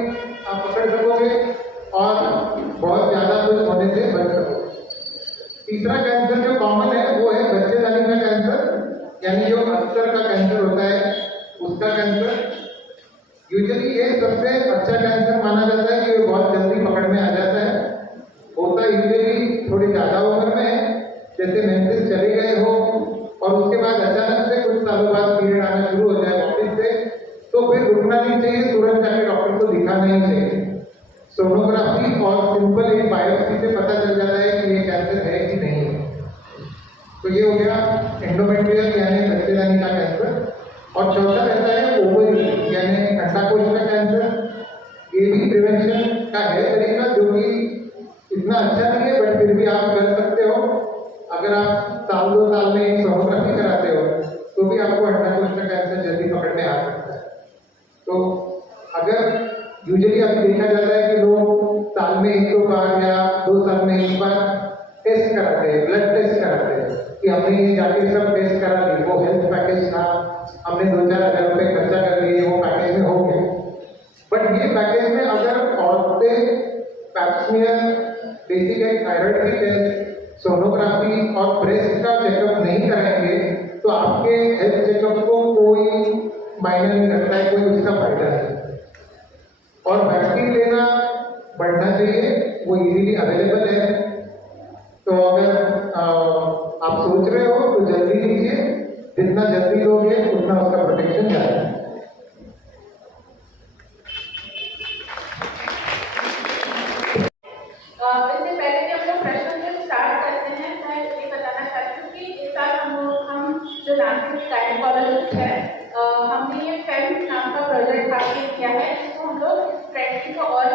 आप पकड़ सकोगे और बहुत ज्यादा कुछ होने से बच सकोगे। तीसरा कैंसर जो कॉमन है वो है बच्चेदानी का कैंसर, यानी जो अस्तर का कैंसर होता है उसका कैंसर। यूजुअली ये सबसे अच्छा कैंसर माना जाता है कि ये बहुत जल्दी पकड़ में आ जाता है। होता यूजुअली थोड़ी ज़्यादा उम्र में है, जैसे मेंसेस चले गए हो और उसके बाद अचानक से कुछ सालों बाद पीरियड आना शुरू हो जाए वापस से, तो फिर रुकना नहीं चाहिए, तुरंत जाके डॉक्टर को दिखाना ही चाहिए। सोनोग्राफी और सिंपल एक बायोप्सी से पता चल जाता है कि ये कैंसर है कि नहीं है। तो ये हो गया एंडोमेट्रियल यानी बच्चेदानी का कैंसर। और चौथा रहता है ओवरी यानी अंडाकोश का कैंसर। ये भी प्रिवेंशन का है तरीका, जो कि इतना अच्छा नहीं है बट फिर भी आप कर सकते हो। अगर आप साल 2 साल में एक सोनोग्राफी कराते हो तो भी आपको अंडाकोश का कैंसर जल्दी पकड़ में आ सकता है। तो अगर यूजुअली अभी देखा जाता है कि लोग साल में 1-2 बार या 2 साल में 1 बार टेस्ट कराते हैं, ब्लड टेस्ट कराते हैं कि हमने ये जाके सब टेस्ट करा लिए, वो हेल्थ पैकेज था, हमने 2-4 हज़ार रुपये खर्चा कर लिए, वो पैकेज में हो गया। बट ये पैकेज में अगर औरतें पैप्समियर, बेसिक एंड थायराइड की टेस्ट, सोनोग्राफी और ब्रेस्ट का चेकअप नहीं कराएंगे तो आपके हेल्थ चेकअप को कोई मायने नहीं रखता है, कोई उसका फायदा नहीं। और वैक्सीन लेना बढ़ना चाहिए, वो इजीली अवेलेबल है। तो अगर आप सोच रहे हो तो जल्दी लीजिए, जितना जल्दी लोगे उतना उसका प्रोटेक्शन ज़्यादा है। इससे पहले कि हम लोग प्रश्न से स्टार्ट करते हैं, मैं ये बताना चाहती हूँ कि इस साल हम जो नासिक गायनेकोलॉजिस्ट है, हमने ये फेम नाम का प्रोजेक्ट आगे किया है, जिसको हम लोग प्रैक्टिस को और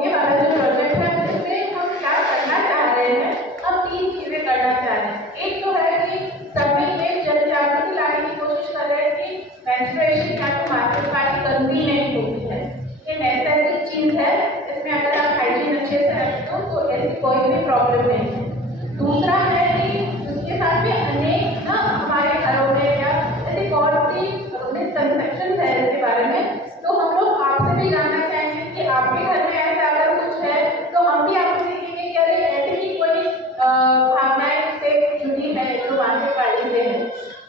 ये वाला जो प्रोजेक्ट है उसमें हम क्या करना चाह रहे हैं, हम 3 चीजें करना चाह रहे हैं। एक तो है कि सभी में जन जागृति लाने की कोशिश कर रहे हैं कि मेंस्ट्रुएशन या तो मासिक पानी गंदी नहीं होती है, ये नैसर्गिक चीज है, इसमें अगर आप हाइजीन अच्छे से रखते हो तो ऐसी कोई भी प्रॉब्लम नहीं है। दूसरा है कि उसके साथ में अनेक हमारे घरों में या ऐसी बहुत सी मिसकंसेप्शन है इसके बारे में, तो हम लोग आपसे भी जानना चाहेंगे कि आपके घर में ऐसा अगर कुछ है तो हम भी आपसे सीखेंगे कि अरे ऐसे ही कोई भावनाएं से जुड़ी है जो मासिक पानी से है।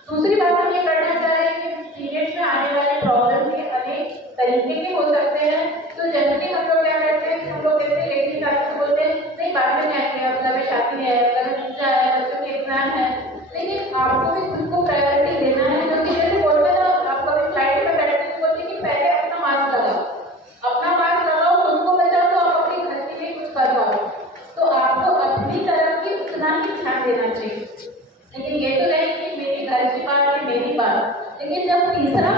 दूसरी बात हम ये करना चाह रहे हैं कि पीरियड्स में आने वाले प्रॉब्लम के अनेक तरीके के हो सकते हैं। तो जनरली हम लोग क्या करते हैं, हम लोग कहते हैं लेडीज आपको बोलते हैं नहीं बाद में जाएंगे, अब लवे शादी है, लवे पूजा है, बच्चों के एग्जाम है, लेकिन आपको भी खुद को प्रायोरिटी देना है। क्योंकि जैसे बोलते हैं ना, आपको अभी फ्लाइट में बैठते हैं बोलते हैं कि पहले अपना मास्क लगाओ, खुद को बचाओ तो आप अपने घर के लिए कुछ कर पाओ। तो आपको अपनी तरफ की उतना ही ध्यान देना चाहिए, लेकिन ये तो नहीं कि मेरी घर की बात है मेरी बात। लेकिन जब तीसरा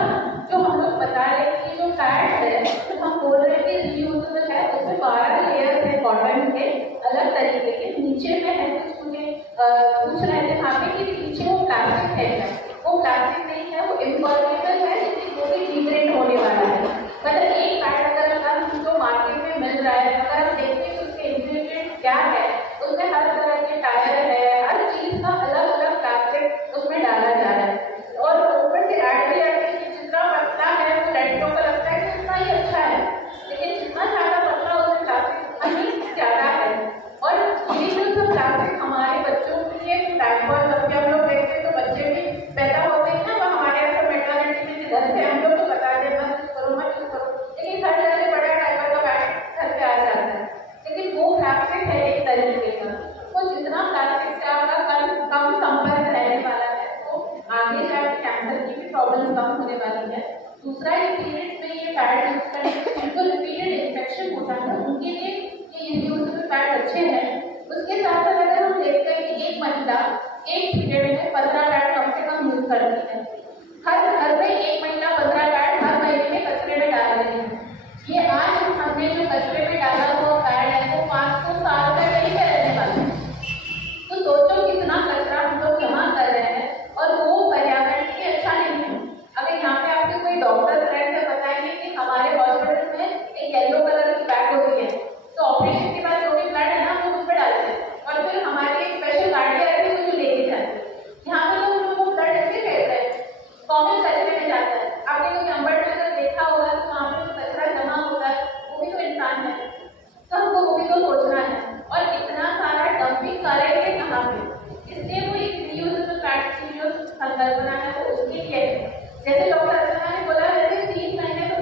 जो हम लोग बता रहे हैं कि जो पैड है, तो हम बोल रहे हैं कि रीयूजेबल है, उसमें 12 लेयर्स है कॉटन के अलग तरीके के। नीचे में है कुछ मुझे पूछ रहे थे वहाँ पे कि नीचे वो प्लास्टिक है क्या, वो प्लास्टिक नहीं है, वो इम्पॉर्टेबल है, लेकिन वो भी डिग्रेड होने वाला है। मतलब एक पैड अगर जो मार्केट में मिल रहा है, अगर हम देखते हैं कि उसके इंग्रेडिएंट क्या है, उसमें हर तरह के टायर है, हर चीज का अलग अलग प्लास्टिक उसमें डाला जा रहा है। और ऊपर से ऐड भी आते हैं कि जितना पतला है वो लड़कियों को लगता है कि उतना ही अच्छा है, लेकिन जितना ज्यादा पतला उसमें प्लास्टिक उतना ही ज्यादा है। और ये जो सब प्लास्टिक हमारे बच्चों के लिए पैम्पर्स, जब हम लोग देखते हैं तो बच्चे भी पैदा होते हैं ना, हमारे यहाँ पर मेटर्निटी में घर से हम लोग को बताते हैं मत यूज करो मत यूज करो, लेकिन हर जगह से बड़ा डायपर का पैकेट घर पे आ जाता है। लेकिन वो प्लास्टिक है एक तरीके का, वो जितना प्लास्टिक से आपका कम संपर्क रहने वाला है तो आगे जाकर कैंसर की भी प्रॉब्लम कम होने वाली है। दूसरा ये पीरियड में ये पैड यूज करने से उनको जो पीरियड इन्फेक्शन होता है उनके लिए ये यूजेबल पैड अच्छे हैं। उसके साथ साथ अगर हम देखते हैं कि एक महिला एक पीरियड में 15 पैड कम से कम यूज करती है, हर घर में एक महिला 15 पैड हर महीने में कचरे में डाल रही है। ये आज हमने जो कचरे में डाला हुआ पैड है वो 500 साल तक कहीं पे रहने वाला है। तो सोचो कितना कचरा हम लोग जमा कर रहे हैं और वो पर्यावरण के लिए अच्छा नहीं है। अगर यहाँ पे आपके कोई डॉक्टर फ्रेंड से बताएंगे कि हमारे हॉस्पिटल में एक येलो कलर की बैग होती है, तो ऑपरेशन के बाद जो भी ब्लड है ना वो उस पर डालते हैं और फिर हमारी एक स्पेशल गाड़ी आती है वो लेके जाते हैं। यहाँ पे लोग वो ब्लड ऐसे फेंक रहे हैं, कॉमन कचरे में जाता है। आपने कोई अम्बेडकर अगर देखा होगा तो वहाँ पे जो कचरा जमा होता है वो भी तो इंसान है, तो हमको वो भी तो सोचना है। और इतना सारा डंपिंग करेंगे कहाँ पे, इसलिए वो एक रीयूजेबल पैड की जो संकल्पना है वो उसके लिए है। जैसे डॉक्टर अर्चना ने बोला, जैसे 3 महीने तो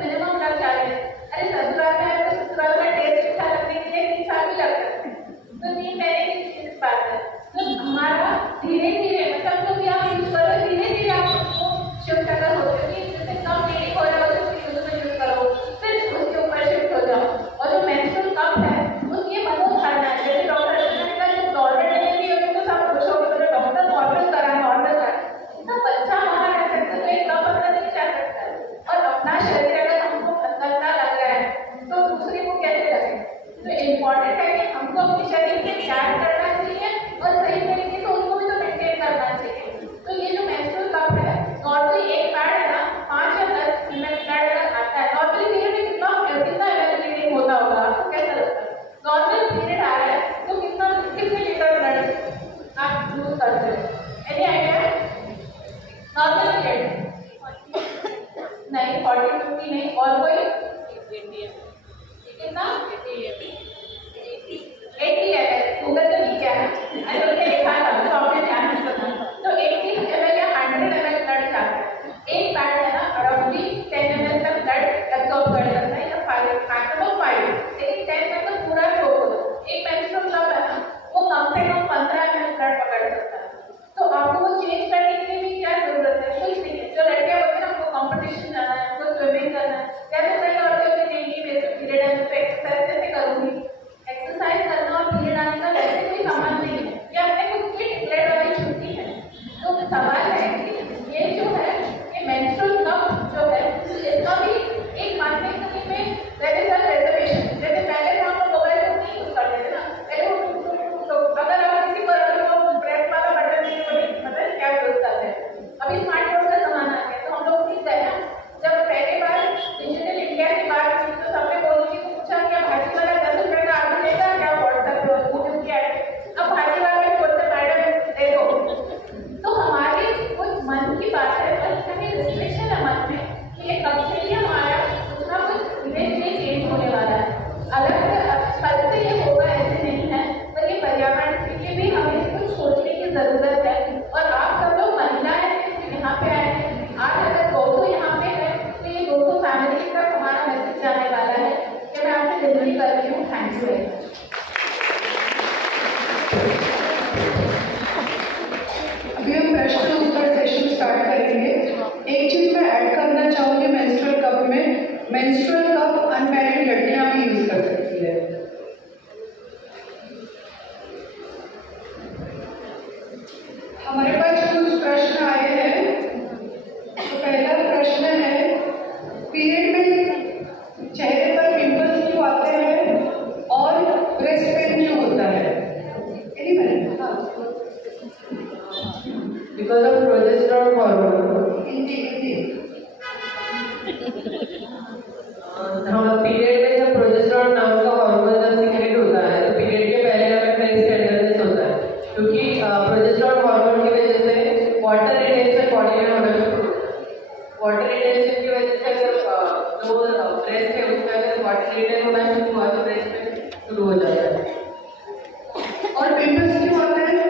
शरीर से प्यार करना चाहिए और सही तरीके से उनको भी तो मेंटेन करना चाहिए। तो ये जो मेंस्ट्रुअल कप है, नॉर्मली एक पैड है ना 5 या 10 ml ब्लड अगर आता है, नॉर्मली पीरियड में कितना ml ब्लीडिंग होता होगा, आपको कैसा लगता है? नॉर्मल पीरियड आ रहा है तो कितने लीटर ब्लड आप यूज करते हैं? Any idea? नॉर्मल पीरियड नहीं, 40-50 नहीं, और कोई कितना? 80 है, गूगल पे नीचे है, अरे उसने लिखा था तो आपने ध्यान नहीं सुना। तो 80 ml या 100 ml ब्लड जाता है। एक पैड है ना रफली 10 ml तक ब्लड एब्सॉर्ब कर सकता है, या 5, लेकिन 10 मतलब पूरा शोक होगा। एक मेंस्ट्रुअल कप है ना, वो कम से कम 15 ml ब्लड पकड़ सकता है। तो आपको वो चेंज करने के लिए भी क्या जरूरत है? कुछ नहीं है। जो लड़कियां होती है ना, उनको कॉम्पिटिशन जाना है, उनको स्विमिंग करना है, कैसे कई औरतें होती नहीं, मेरे तो पीरियड है तो एक्सरसाइज कैसे करूंगी? एक्सरसाइज करना और पीरियड आने का वैसे कोई संबंध नहीं है, ये अपने खुद की डिक्लेयर वाली छुट्टी है। तो सवाल है कि ये जो है ये मेंस्ट्रुअल कप जो है, इसका भी एक मानने में देयर इज अ रिजर्वेशन। जैसे पहले हम लोग मोबाइल फोन नहीं यूज करते थे ना, पहले तो अगर आप किसी पर प्रेस वाला बटन नहीं मतलब क्या यूज करते हैं, अभी स्मार्टफोन का जमाना है तो हम लोग सीख गए ना। जब पहली बार डिजिटल इंडिया की बात हुई तो सबने बोलने को पूछा क्या भाजी वाला 10 रुपए का आलू देगा क्या व्हाट्सएप पे वो किया है? अब भाजी वाले बोलते मैडम दे दो। तो हमारे कुछ मन की बात है, बस कहीं रिस्ट्रिक्शन है मन में कि ये कब से ही हमारा कुछ ना कुछ धीरे धीरे चेंज होने वाला है। अलग कल से ये होगा ऐसे नहीं है, पर ये पर्यावरण के लिए भी हमें कुछ सोचने की जरूरत है। और आप सब लोग महिलाएं यहाँ पे आए हैं, आज अगर 200 यहाँ पे है तो ये 200 फैमिली तक हमारा मैसेज जाने वाला है कि मैं आपसे डिलीवरी कर रही हूँ। Thank you very much. अभी हम प्रश्न उत्तर सेशन स्टार्ट करेंगे। एक चीज मैं ऐड करना चाहूंगी मेंस्ट्रुअल कप में, मेंस्ट्रुअल कप अनमैरिड लड़कियां भी यूज कर सकती है। हमारे पास कुछ प्रश्न आए हैं। तो पहला प्रश्न है, पीरियड में चेहरे पर पिंपल्स क्यों आते हैं और ब्रेस्ट पेन क्यों होता है? Because of progesterone hormone. Hindi हाँ, पीरियड में जब प्रोजेस्टेरोन नाम का हार्मोन जब सिक्रेट होता है तो पीरियड के पहले हमें फेस टेंडरनेस होता है, क्योंकि प्रोजेस्टेरोन हार्मोन की वजह से वाटर रिटेंशन बॉडी में होना शुरू होता है। वाटर रिटेंशन की वजह से अगर जो ब्रेस्ट है उसमें अगर वाटर रिटेन होना शुरू हुआ तो ब्रेस्ट में शुरू हो जाता है। और पिंपल्स क्यों होता है?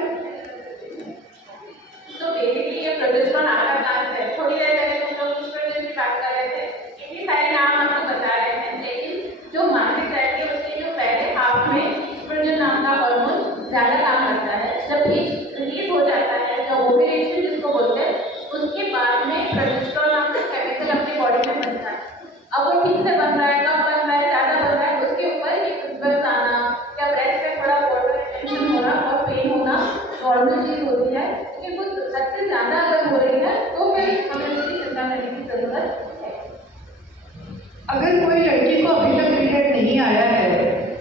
तो बेसिकली ये प्रोजेस्टेरोन आना चांस है। थोड़ी देर पहले हम लोग ईस्ट्रोजन की बात कर रहे थे, इतनी सारे नाम हम लोग बता रहे हैं, लेकिन जो मासिक रहती है उसके जो पहले हाफ में ईस्ट्रोजन नाम का हार्मोन ज्यादा काम करता है। जब ये रिलीज हो जाता है, जब ओव्यूलेशन जिसको बोलते हैं, उसके बाद में प्रोजेस्टेरोन नाम का केमिकल अपनी बॉडी में बनता है। अब वो ठीक से बन रहा है, कब बन रहा है, ज्यादा बन रहा है, उसके ऊपर एक पिंपल्स आना या ब्रेस्ट में थोड़ा वाटर रिटेंशन होना और पेन होना नॉर्मल चीज होती है। लेकिन कुछ हद से ज्यादा अगर हो रही है तो फिर हमें उसकी चिंता करने की जरूरत है। अगर कोई लड़की को अभी तक पीरियड नहीं आया है,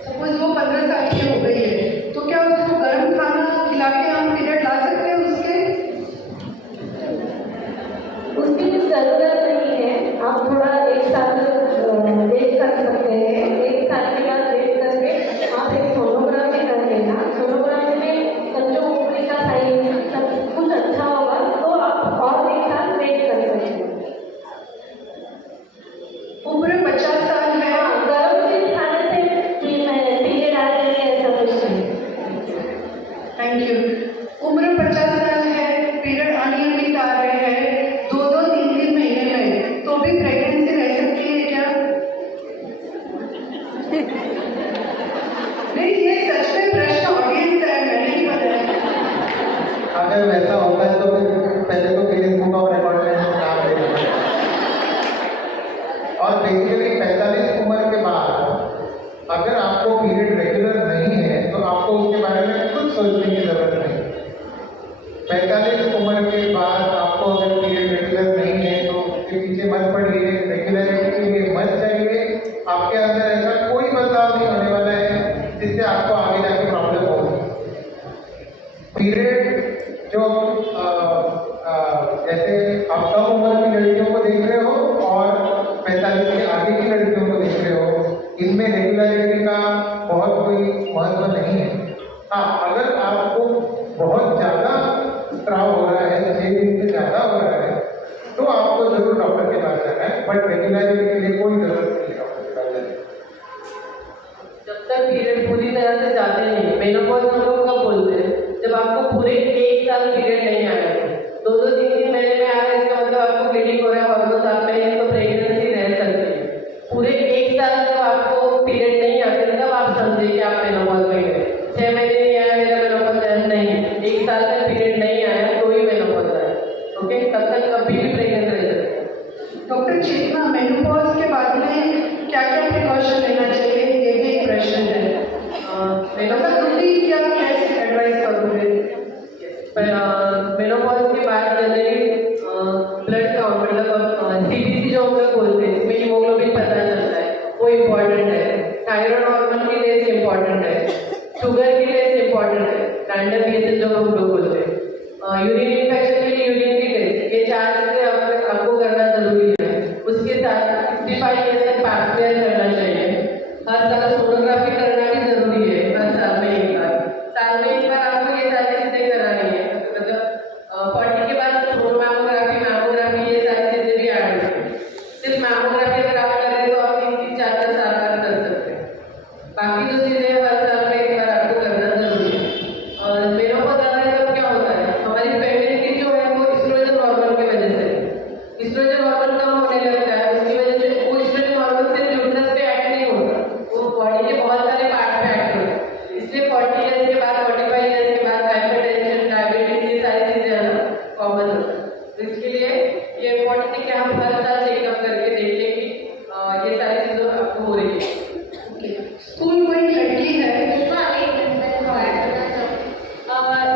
सपोज वो 15 साल की हो गई है, तो क्या उसको गर्म खाना खिला के हम पीरियड ला सकते हैं उसकी कुछ जरूरत नहीं है। आप थोड़ा एक साल वेट कर सकते हैं। एक साल के बाद वेट करके आप एक सोनोग्राफी कर लेना। सोनोग्राफी में जो ओवरी का साइज सब कुछ अच्छा होगा तो आप और एक साल वेट कर सकते हैं। उम्र 50 साल है, गर्म चीज खाने से पीरियड आ जाएगी ऐसा कुछ नहीं। Thank you. उम्र 50 साल है, पीरियड अनियमित आ रहे हैं 2-2, 3-3 महीने में, तो भी प्रेगनेंसी रह सकती है आगे की लड़कियों को देख रहे हो, इनमें रेगुलरिटी का बहुत कोई महत्व नहीं है। हाँ, अगर आपको बहुत ज़्यादा स्त्राव हो रहा है, 6 दिन से ज़्यादा हो रहा है, तो आपको जरूर डॉक्टर के पास जाना है, बट रेगुलरिटी के लिए कोई जरूरत नहीं है डॉक्टर के पास जाने की। जब तक पीरियड पूरी तरह से जाते नहीं, मेनोपॉज हम लोग कब बोलते हैं? जब आपको पूरे 1 साल पीरियड नहीं आया, 2-2, 3-3 महीने में आ रहा है, इसका मतलब आपको ब्लीडिंग हो रहा है, हार्मोन्स आप में, तो प्रेगनेंसी रह सकती है। पूरे 1 साल जब आपको पीरियड नहीं आते, तब आप समझे कि आप मेनोपॉज में गए। 6 महीने नहीं आया मेरा मेनोपॉज नहीं, 1 साल तक पीरियड नहीं आया तो ही मेनोपॉज आया। ओके, तब तक कभी भी प्रेग्नेंट रह सकते हैं। डॉक्टर चेतना, मेनोपॉज के बाद में क्या क्या प्रिकॉशन लेना चाहिए, ये भी एक प्रश्न है। मतलब रूटीन क्या कैसे एडवाइस करोगे? मेनोपॉज के बाद जनरली ब्लड काउंट, मतलब सीबीसी जो हम लोग बोलते हैं, इसमें हीमोग्लोबिन पता चलता है, वो इम्पोर्टेंट है। थायराइड हार्मोन की टेस्ट इम्पोर्टेंट है, शुगर की टेस्ट इम्पोर्टेंट है, रैंडम पीएचएच जो हम लोग बोलते हैं। यूरिन इन्फेक्शन के लिए यूरिन की टेस्ट, ये 4 चीजें आपको करना जरूरी है। उसके साथ 65 ईयर्स तक पासवेयर करना चाहिए। हर साल सोनोग्राफी करना भी जरूरी है, हर साल में 1 बार। साल में 1 बार आपको ये सारी चीजें करानी है, मतलब 40 के बाद सोनोमामोग्राफी, मैमोग्राफी, ये सारी चीजें भी ऐड होती है। सिर्फ मैमोग्राफी अगर आप कर रहे हैं तो आप 3-4 साल बाद कर सकते हैं। बाकी जो चीजें हर साल में 1 बार आपको करना जरूरी है। और मेनोपॉज आता है तब क्या होता है, हमारी फेमिनिटी जो है वो एस्ट्रोजन हार्मोन की वजह से, एस्ट्रोजन हार्मोन कम होने लगता है, उसकी वजह से वो एस्ट्रोजन हार्मोन सिर्फ यूट्रस पे एक्ट नहीं होता, वो बॉडी के बहुत सारे पार्ट पे एक्ट होता है। इसलिए 40 ईयर्स के बाद, 45 ईयर्स के बाद हाइपरटेंशन, डायबिटीज, ये सारी चीजें है ना कॉमन होता है। तो इसके लिए ये इम्पोर्टेंट है कि हम हर साल चेकअप करके देख लें कि ये सारी चीजें आपको हो रही है। स्कूल कोई लड़की है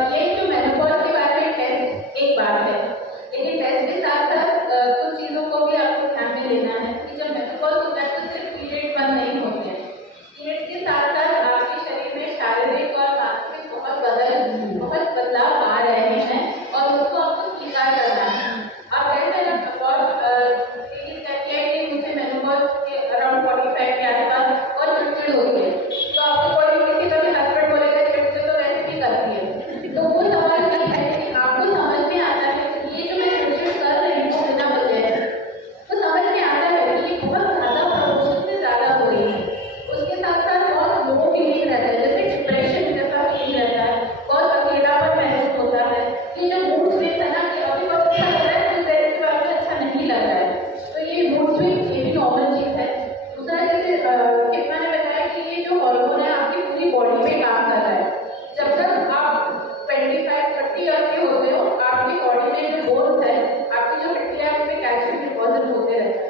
ये जो मेनोपॉज के बारे में टेस्ट एक बात है, लेकिन टेस्ट के साथ साथ कुछ चीज़ों को भी आपको ध्यान में लेना है कि जब मेनोपॉज होता है तो सिर्फ पीरियड बंद नहीं होते हैं, पीरियड के साथ साथ आपके शरीर में शारीरिक और मानसिक बहुत बदलाव आ रहे हैं और उसको आपको स्वीकार करना है। आप ऐसे कि मुझे मेनोपॉज के अराउंड 45 के आसपास और चिड़चिड़ होती है, तो आपको बॉडी किसी का भी हस्बैंड बोलेगा चिड़चिड़ तो वैसे भी करती है, तो वो सवाल ये है कि आपको समझ में आता है कि ये जो मैं चिड़चिड़ कर रही हूँ बिना वजह से, तो समझ में आता है कि ये बहुत ज़्यादा प्रमोशन से ज़्यादा हो रही है। उसके साथ साथ बहुत लो फीलिंग रहता है, जैसे डिप्रेशन जैसा फील रहता है, बहुत अकेलापन महसूस होता है। ये जो मूड स्विंग है ना कि अभी बहुत अच्छा लग रहा है, कुछ देर के बाद अच्छा नहीं लग रहा है, तो ये मूड स्विंग ये भी नॉर्मल चीज़ है। दूसरा जैसे कितना ने बताया कि ये जो हार्मोन है आपकी पूरी बॉडी पे काम कर रहा है। जब तक आप 25-30 ईयर्स के होते हो, आपकी बॉडी में जो बोन्स है, आपकी जो हड्डियां है, उसमें कैल्शियम डिपॉजिट होते रहते हैं।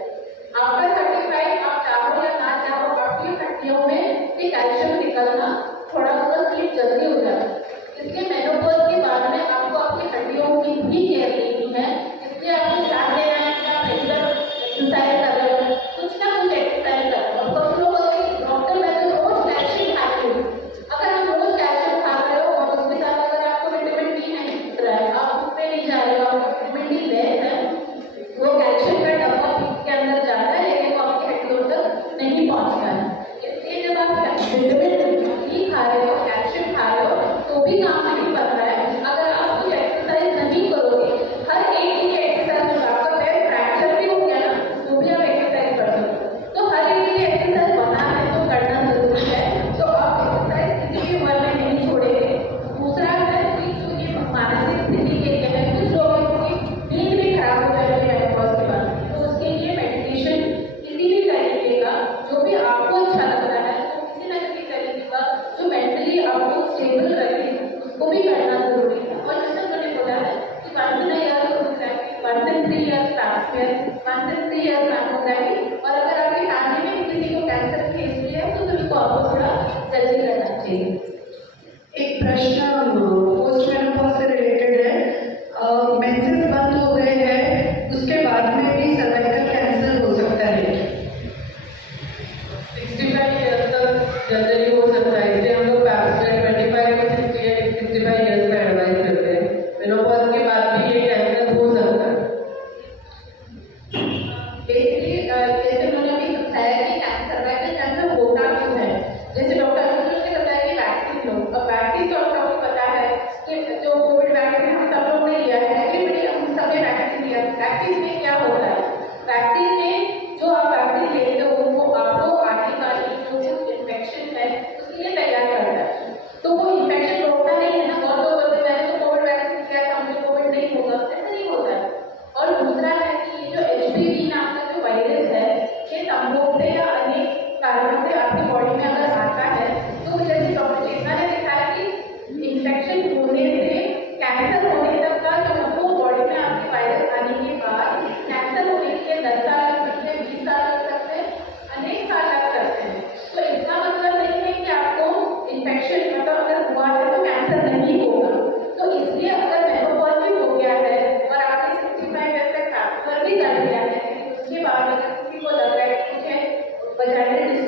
आफ्टर 35 आप चाहो या ना चाहो, आपकी हड्डियों में से कैल्शियम निकलना थोड़ा सा स्लिप जल्दी हो जाता है। इसलिए मेनोपॉज के बाद में आपको आपकी हड्डियों की भी केयर लेनी है, इसलिए आपको ध्यान देना है कि आप रेगुलर एक्सरसाइज कर रहे हो, कुछ ना कुछ एक्सरसाइज कर रहे हो। कुछ लोग होते हैं डॉक्टर मैं तो रोज कैल्शियम खाती हूँ, अगर आप रोज कैल्शियम खा रहे हो और उसके साथ अगर आपको विटामिन डी नहीं मिल रहा है, आप उस पर नहीं जा रहे हो, आपको विटामिन डी लेस है, वो कैल्शियम का डब्बा पीठ के अंदर जाता है लेकिन वो आपकी हड्डियों तक नहीं पहुँचता है। इसलिए जब आप विटामिन डी खा रहे हो, कैल्शियम खा रहे हो, तो भी काम नहीं कर रहा है। अगर आप कुछ एक्सरसाइज नहीं करोगे, हर एक दिन की एक्सरसाइज में आपका पैर फ्रैक्चर भी हो गया ना, तो भी आप एक्सरसाइज कर सकते हो। तो हर एक दिन एक्सरसाइज बना है तो करना जरूरी है, तो आप एक्सरसाइज किसी भी उम्र में नहीं छोड़ेंगे। दूसरा है कि जो ये मानसिक स्थिति के लिए है, कुछ लोगों की नींद भी खराब हो जाती है मेनोपॉज के बाद, तो उसके लिए मेडिटेशन किसी भी तरीके का जो भी आपको अच्छा लगता है, तो किसी न किसी तरीके का जो मेंटली आपको स्टेबल रखे उसको भी करना जरूरी है। और जैसे मैंने बोला है कि 1 ईयर सोनोग्राफी, 1 से 3 ईयर पैपस्मेयर, 1 से 3 ईयर मैमोग्राफी, और अगर आपकी फैमिली में किसी को कैंसर की हिस्ट्री है तो फिर उसको आपको थोड़ा जल्दी करना चाहिए। एक प्रश्न पोस्ट मेनोपॉज से रिलेटेड है। मेंसेस बंद हो गए हैं, उसके बाद में भी सर्वाइकल कैंसर हो सकता है। 65 ईयर्स तक जनरली हो सकता है, इसलिए हम लोग पैपस्मेयर 25 से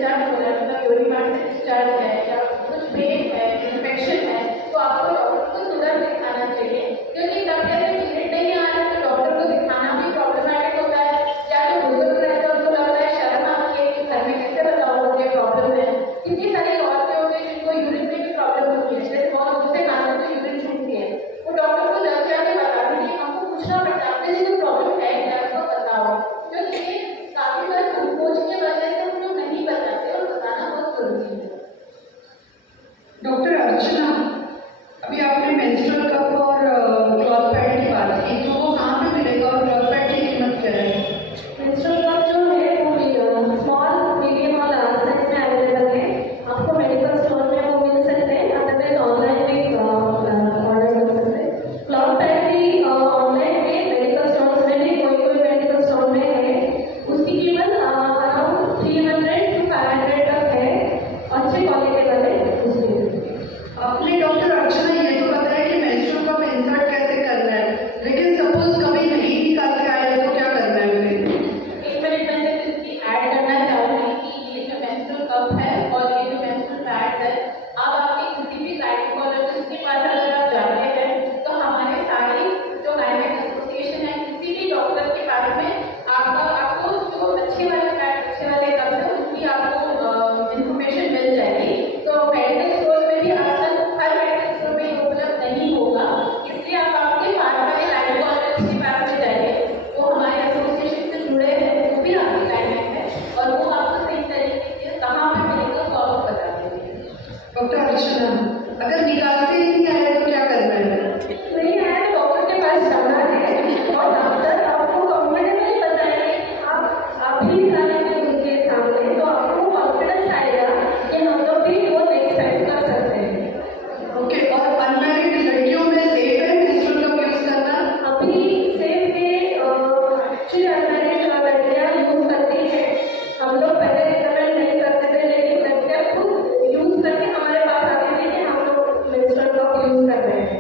डिस्चार्ज हो रहा है, मतलब यूरिन मार्ग से डिस्चार्ज है या कुछ पेन है, इन्फेक्शन है, तो आपको डॉक्टर को तुरंत दिखाना चाहिए, क्योंकि तब जब पीरियड नहीं आ रहा तो डॉक्टर को दिखाना भी प्रॉब्लमैटिक होता है। या तो बुजुर्ग रहते हैं, उनको लगता है शर्म आती है कि घर में कैसे बताओ मुझे प्रॉब्लम है। कितनी सारी औरतें होती हैं जिनको यूरिन में भी प्रॉब्लम होती है, जैसे बहुत दूसरे कारणों से यूरिन छूटती है, वो डॉक्टर को जब जाके बताने के लिए हमको पूछना पड़ता है आपने जो प्रॉब्लम है क्या उसको बताओ, क्योंकि काफी बार संकोच की वजह से हम लोग नहीं बताते और बताना बहुत जरूरी है। डॉक्टर अर्चना, अभी आपने मेंस्ट्रुअल कप और क्लॉथ पैड की बात की, तो वो कहाँ पे मिलेगा और क्लॉथ पैड की कीमत क्या है? मेंस्ट्रुअल कप जो है वो स्मॉल, मीडियम और लार्ज साइज में अवेलेबल है। आपको मेडिकल स्टोर में वो मिल सकते हैं, अदरवाइज ऑनलाइन भी ऑर्डर कर सकते हैं। क्लॉथ पैड भी ऑनलाइन में, मेडिकल स्टोर में भी, कोई कोई मेडिकल स्टोर में है। उसकी कीमत अराउंड 300 to 500 तक है, अच्छे क्वालिटी वाले उसमें। आपने डॉक्टर अर्चना ये तो बताया कि मेंस्ट्रुअल कप इंसर्ट कैसे करना है, लेकिन सपोज कभी नहीं निकाल के आया तो क्या करना है फिर? एक मिनट मैंने इसकी ऐड करना चाहूँगी कि ये जो मेंस्ट्रुअल कप है और ये जो मेंस्ट्रुअल पैड है, अब आपके किसी भी गायनेकोलॉजिस्ट के पास अगर आप जाते हैं तो हमारे सारे जो गायनेक एसोसिएशन है, किसी भी डॉक्टर के पास में आपको जो अच्छे वाले पैड, अच्छे वाले कप है उनकी आपको इन्फॉर्मेशन मिल जाएगी। तो मेडिकल स्टोर में भी आजकल हर मेडिकल स्टोर में ये उपलब्ध नहीं होगा, इसलिए आप आपके पास वाले गायनेकोलॉजिस्ट के पास में जाइए, वो हमारे एसोसिएशन से जुड़े हैं, वो भी आपके गायनेक है और वो आपको सही तरीके से कहाँ पे मिलेगा तो आपको बता देंगे। डॉक्टर अर्चना, अगर निकाल के नहीं आया तो क्या करना है? नहीं आया तो डॉक्टर के पास जाना है और डॉक्टर आपको कंफर्टेबली बताएंगे। आप भी निकालेंगे उनके सामने तो आपको कॉन्फिडेंस आएगा कि हम लोग भी वो नेक्स्ट टाइम कर सकते हैं। ओके, और अनमैरिड लड़कियों में सेफ है मेंस्ट्रुअल कप यूज करना? अभी सेफ में एक्चुअली अनमैरिड लड़कियां यूज करती है। हम लोग पहले रिकमेंड नहीं करते थे, लेकिन लड़कियां खुद यूज करके हमारे पास आती थी कि हम लोग मेंस्ट्रुअल कप यूज कर रहे हैं।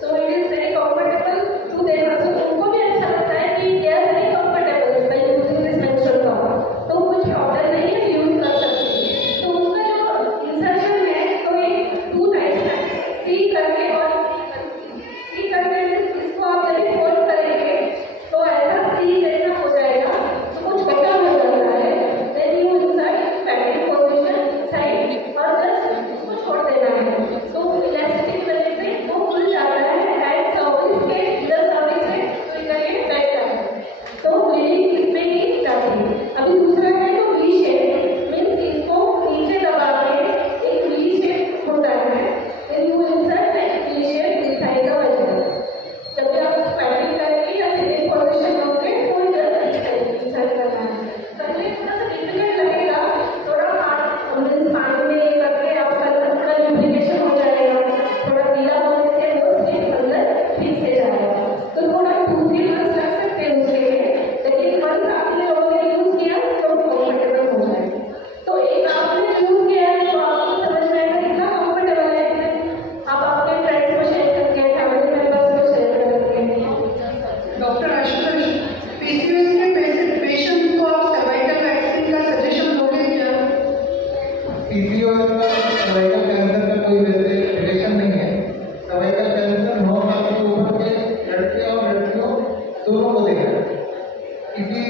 So it is very comfortable to them also, उनको भी अच्छा लगता है कि they are very comfortable by using this menstrual cup, तो कुछ प्रॉब्लम नहीं है, यूज कर सकती है। तो उसका जो इंसर्शन है तो एक 2 टाइप्स है, सी करके और सी करके इसको आप जब फोल्ड करेंगे तो ऐसा सी जैसा हो जाएगा, तो कुछ बचा हो जाता है। Then you insert static position side और जस्ट उसको छोड़ देना है, तो इलास्टिक की वजह से वो खुल जाता है एंड सर्विस के इधर सर्विस है तो इधर ये बैठ जाता है, तो ब्लीडिंग इसमें ही जाती है। अभी दूसरा है तो वी शेप, मीन्स इसको नीचे दबा के एक वी शेप होता है, then you insert like V shape inside the vagina. जब भी आप स्क्वैटिंग करेंगे या सिटिंग पोजीशन होंगे तो इधर इंसर्ट करना है। पहले थोड़ा सा डिफिकल्ट लगेगा, थोड़ा हाथ मीन्स पानी में ये करके आपका थोड़ा लुब्रिकेशन हो जाएगा, थोड़ा गीला होने से वो स्लिप अंदर ठीक से जाएगा, तो थोड़ा 2-3 मंथ्स लग सकते हैं उसके लिए, लेकिन वंस आपने लोगों ने यूज किया तो कंफर्टेबल हो जाएगा। तो एक आपने यूज किया है तो आपको समझ में आएगा कितना कंफर्टेबल है, आप अपने फ्रेंड्स को शेयर करके, फैमिली मेंबर्स को शेयर करके। डॉक्टर आशुतोष, पीसीओएस के पेशेंट्स को आप सर्वाइकल वैक्सीन का सजेशन दोगे क्या? पीसीओएस का सर्वाइकल कैंसर का कोई वैसे रिलेशन नहीं है। सर्वाइकल कैंसर 9 साल की उम्र के लड़के और लड़कियों दोनों को देता है, किसी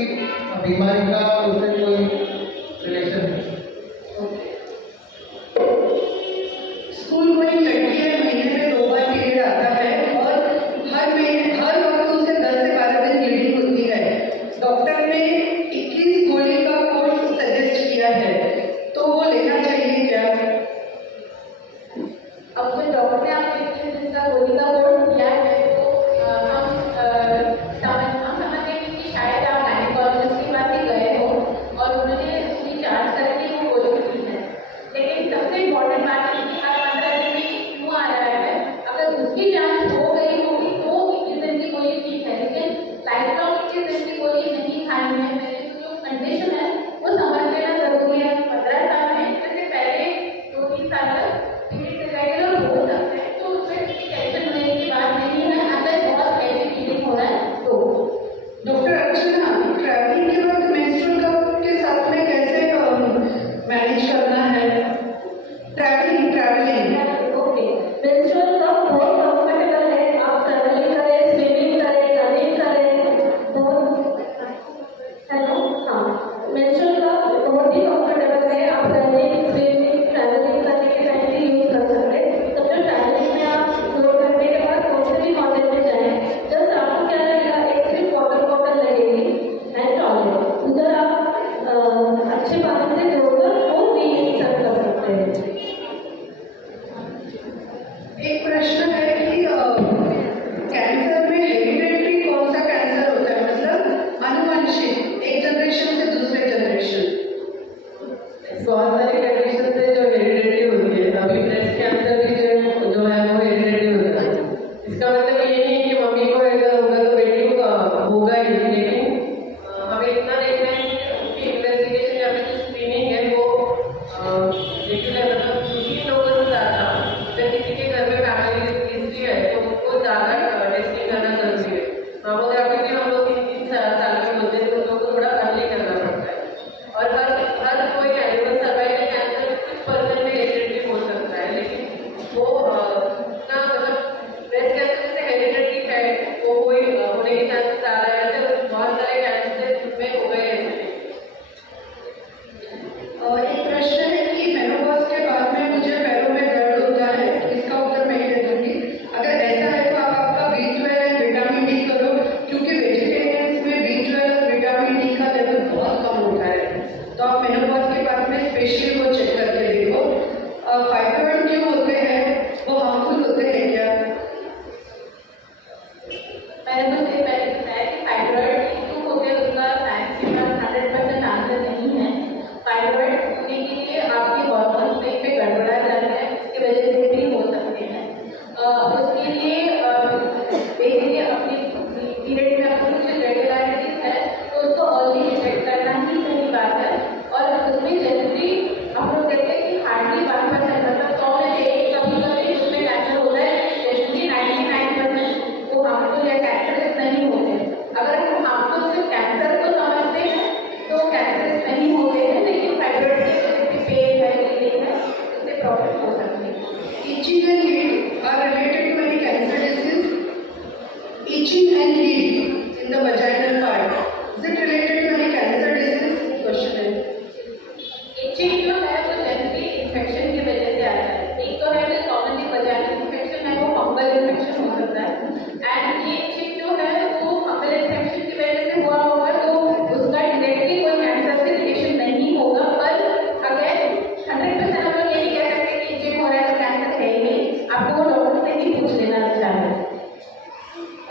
बीमारी का उससे कोई रिलेशन नहीं। स्कूल गोइंग लड़की है, महीने में 2 बार पीरियड आता है और हर वक्त उसे 10 से 12 दिन ब्लीडिंग होती है। डॉक्टर ने 21 गोली का कोर्स सजेस्ट किया है, तो वो लेना चाहिए क्या? अब जो डॉक्टर ने आपको 21 दिन का गोली का कोर्स दिया है तो हम समझेंगे कि शायद आप गायनेकोलॉजिस्ट के पास ही गए हो और उन्होंने उसकी जांच करके वो गोली दी है, लेकिन सबसे इम्पोर्टेंट बात है कि आप 15 दिन में क्यों आ रहा है, अगर उसकी जांच हो गई होगी तो 21 दिन की गोली ठीक है, लेकिन लाइफ लॉन्ग 21 दिन की गोली नहीं खानी है। मेरी जो कंडीशन है वो समझ लेना जरूरी है। 15 साल में मेनोपॉज के बाद में स्पेशली वो चेक करके देखो। फाइब्रॉइड जो होते हैं वो हार्मफुल होते हैं क्या? मैंने तो ये पहले बताया कि फाइब्रॉइड जो होते हैं उसका साइंस के पास 100% आंसर नहीं है। फाइब्रॉइड होने के लिए आपके हार्मोन्स कहीं पे गड़बड़ा जाता है, उसकी वजह से भी हो सकते हैं। उसके लिए बेसिकली अपनी पीरियड में आपको कुछ रेगुलरिटीज है तो उसको अर्ली डिटेक्ट करना ही सही बात है। और उसमें जनरली हम लोग देखते हैं कि हार्डली 1% मतलब 100 में से एक कभी उसमें कैंसर होता है, जनरली 99% वो हार्मफुल या कैंसरस नहीं होते। अगर हम हार्मफुल सिर्फ कैंसर को समझते हैं तो कैंसरस नहीं होते हैं, लेकिन फाइब्रॉइड के वजह से पेन है, हीलिंग है, उससे प्रॉब्लम हो सकती है। Itching and heat are related to any cancer disease? Itching and heat in the vaginal part, is it related to any cancer disease? Question है। इचिंग जो है वो जनरली इन्फेक्शन की वजह से आता है। एक तो है जो कॉमनली वजाइनल इन्फेक्शन है, वो फंगल इन्फेक्शन हो सकता है। एंड ये इचिंग जो है वो फंगल इन्फेक्शन की वजह से हुआ होगा तो उसका डायरेक्टली कोई कैंसर से रिलेशन नहीं होगा। पर अगर 100% हम लोग ये नहीं कह सकते कि इचिंग हो रहा है तो कैंसर है ही नहीं, आपको वो डॉक्टर से ही पूछ लेना चाहिए।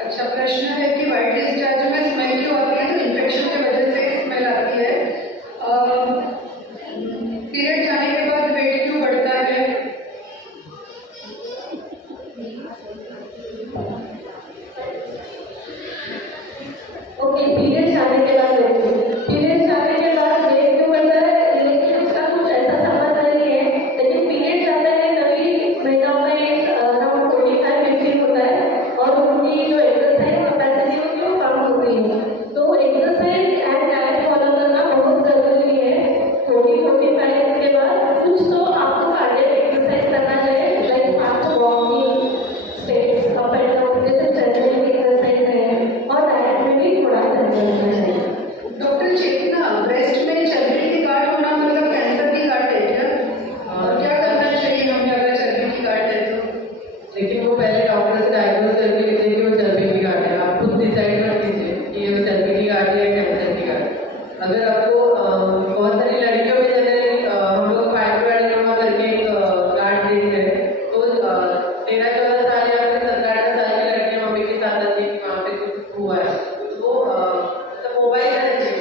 अच्छा, प्रश्न है कि व्हाइट डिस्चार्ज में स्मेल क्यों आती है? तो इन्फेक्शन की वजह से स्मेल आती है। पीरियड जाने के बाद वेट क्यों बढ़ता है? ओके, पीरियड जाने के बाद वेट क्यों बढ़ता है? लेकिन उसका कुछ ऐसा संबंध नहीं है। लेकिन पीरियड जाता है तभी महिलाओं में अराउंड 45-50 होता है और उनकी जो एक्सरसाइज कैपेसिटी होती है वो कम होती है। तो एक्सरसाइज एंड डाइट फॉलो करना बहुत जरूरी है। 40-45 के बाद कुछ तो आपको कार्डियक एक्सरसाइज करना चाहिए, like fast walking, steps up and down, जैसे स्ट्रेचिंग एक्सरसाइज है, और डाइट में भी थोड़ा ध्यान रखना चाहिए। डॉक्टर चेतना, ब्रेस्ट में चर्बी की गांठ होना मतलब कैंसर की गांठ है क्या? और क्या करना चाहिए हमें अगर चर्बी की गांठ है तो? लेकिन वो पहले डॉक्टर से डायग्नोज करके लेते हैं कि वो चर्बी की गांठ है। आप खुद डिसाइड कर लीजिए कि ये चर्बी की गांठ है या कैंसर की गांठ है। अगर आपको बहुत सारी लड़कियों में जनरली हम लोग फाइब्रोएडेनोमा करके एक गांठ देखते हैं तो 13-14 साल या फिर 17-18 साल की लड़कियां मम्मी के साथ आती है कि वहाँ पे कुछ हुआ है, वो मतलब मोबाइल रहते हैं,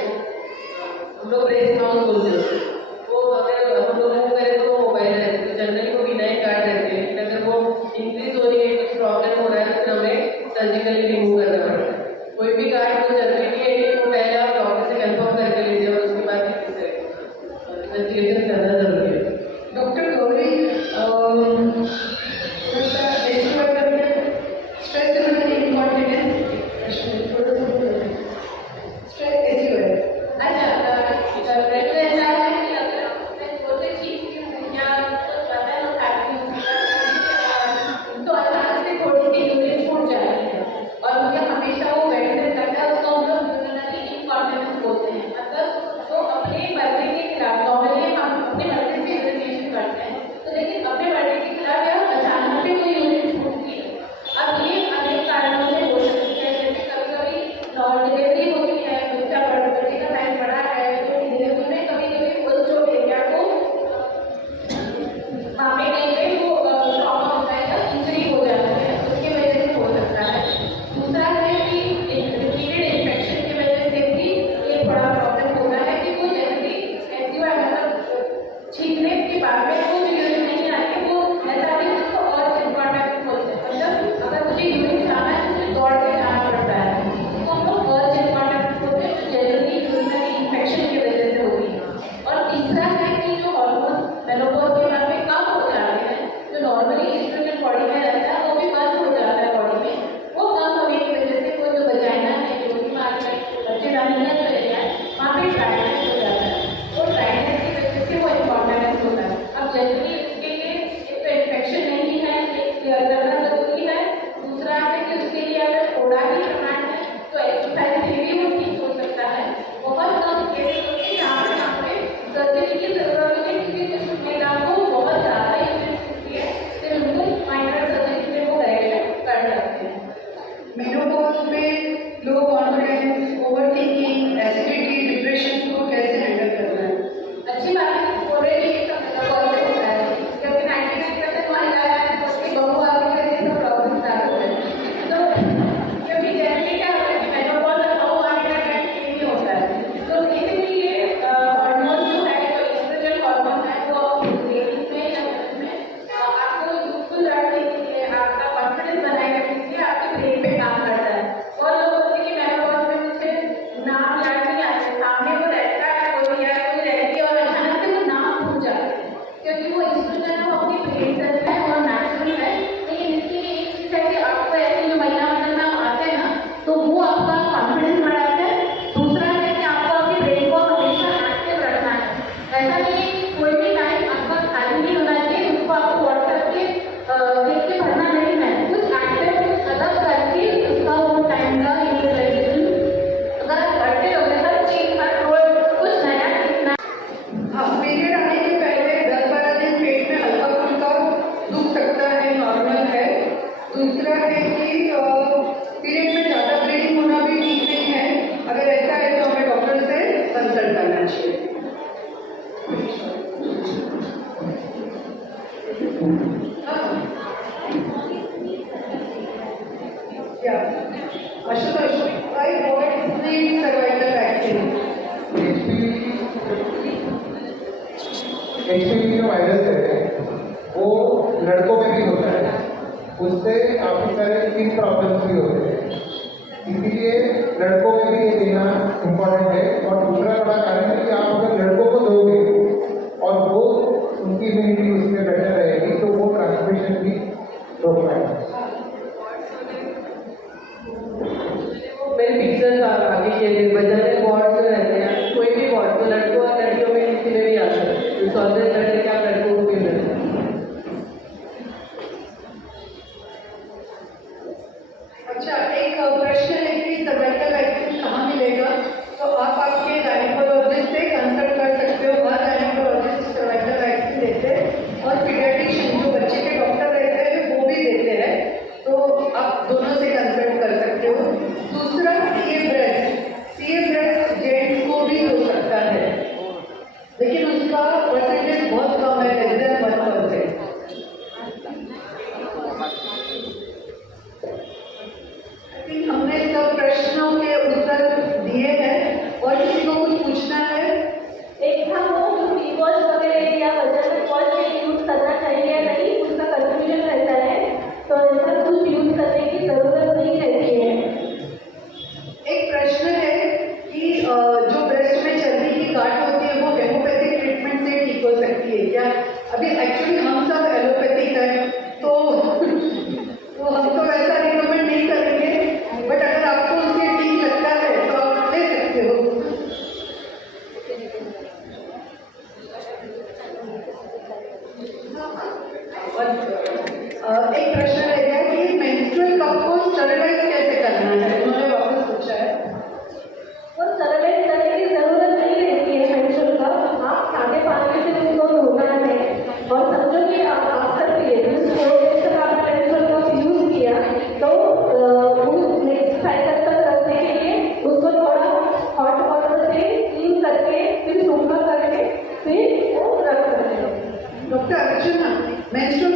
हम लोग ब्रेस्ट माउस बोलते हैं, वो अगर हम लोग मूव करें तो वो मोबाइल रहते हैं, तो जनरली वो बिना ही गांठ रहते हैं। लेकिन अगर वो इंक्रीज हो रही है, कुछ प्रॉब्लम हो रहा है तो फिर हमें सर्जिकली रिमूव करना पड़ता है। कोई भी गांठ को चर्बी की है तो पहले आप डॉक्टर से कंफर्म करके लीजिए और उसके बाद इन्वेस्टिगेशन करना जरूरी है। Doctor Gauri, stress incontinence stress कैसी हो है? अच्छा, रेगुलर ऐसा है कि अगर मैं छोटे चीज या कुछ पता है खाती हूँ तो अचानक से थोड़ी सी यूरिन छूट जाती है और मुझे हमेशा वो मेडिसिन करता है, उसको हम लोग यूरिनरी इनकॉन्टिनेंस बोलते हैं। मतलब तो अपने मर्जी के खिलाफ नॉर्मली हम अपने कोई भी टाइम आपका खाली नहीं होना चाहिए, उसको आपको व्हाट्सएप के लिख के भरना नहीं है, कुछ एक्टिव कुछ अलग करके उसका वो टाइम का यूटिलाइजेशन अगर आप करते हो हर चीज हर रोज कुछ नया सीखना। पीरियड आने के पहले 10-12 दिन पेट में हल्का फुल्का दुख सकता है, नॉर्मल है। दूसरा है कि पीरियड में ज़्यादा ब्लीडिंग होना भी ठीक नहीं है। अगर ऐसा है तो हमें डॉक्टर से कंसल्ट करना चाहिए। Ashutosh, why boys need cervical vaccine? HPV जो वायरस है वो लड़कों में भी होता है, उससे काफी सारे स्किन प्रॉब्लम्स भी होते हैं, इसीलिए लड़कों में भी ये देना इम्पोर्टेंट है। और दूसरा बड़ा कारण है कि आप अगर लड़कों को दोगे और वो उनकी इम्यूनिटी उसमें बेटर रहेगी तो वो ट्रांसमिशन भी रोक पाएगा। मेरे पिक्चर्स आगे शेयर बजन में वार्ड जो रहते हैं, कोई भी वार्ड तो लड़कों और लड़कियों में किसी में भी आ सकते हैं, तो सौदे लड़के क्या लड़कों को भी मिलते हैं। अच्छा, एक प्रश्न है कि सर्वाइकल वैक्सीन कहाँ मिलेगा? तो आप आपके गायनेकोलॉजिस्ट से कंसल्ट कर सकते हो। हर गायनेकोलॉजिस्ट सर्वाइकल वैक्सीन देते हैं और पीडियाट्रिशियन जो बच्चे के डॉक्टर रहते हैं वो भी देते हैं, तो आप दोनों से कंसल्ट कर सकते हो। दूसरा सीए ब्रेस्ट जेंट्स को भी हो सकता है, लेकिन उसका परसेंटेज बहुत कम है, लेस देन 1%। हमने सब प्रश्नों के उत्तर दिए हैं और किसी को कुछ पूछना है? एक था वो जो पीपॉज वगैरह या वजन में पॉज के यूज करना चाहिए या नहीं, उसका कंफ्यूजन रहता है, तो ऐसा कुछ यूज करने की जरूरत नहीं रहती है। एक प्रश्न है कि जो ब्रेस्ट में चर्बी की गांठ होती है वो हेमोपैथिक ट्रीटमेंट से ठीक हो सकती है क्या? अभी एक्चुअली हम सब एलोपैथिक हैं, तो हम तो वैसा रिकमेंड नहीं करेंगे, बट अगर आपको उससे ठीक लगता है तो आप ले सकते हो। और एक प्रश्न रह गया कि मेंस्ट्रुअल कप को स्टरलाइज कैसे करना है, उन्होंने वापस पूछा है। वो स्टरलाइज करने की जरूरत नहीं रहती है मेंस्ट्रुअल कप, आप सादे पानी से उसको धोना है और समझो कि आफ्टर पीरियड आपने मेंस्ट्रुअल कप यूज किया तो नेक्स्ट साइकिल तक रखने के लिए उसको थोड़ा हॉट वाटर से क्लीन करके फिर सूखा करके फिर वो रख सकते हैं। डॉक्टर अर्चना, मेंस्ट्रुअल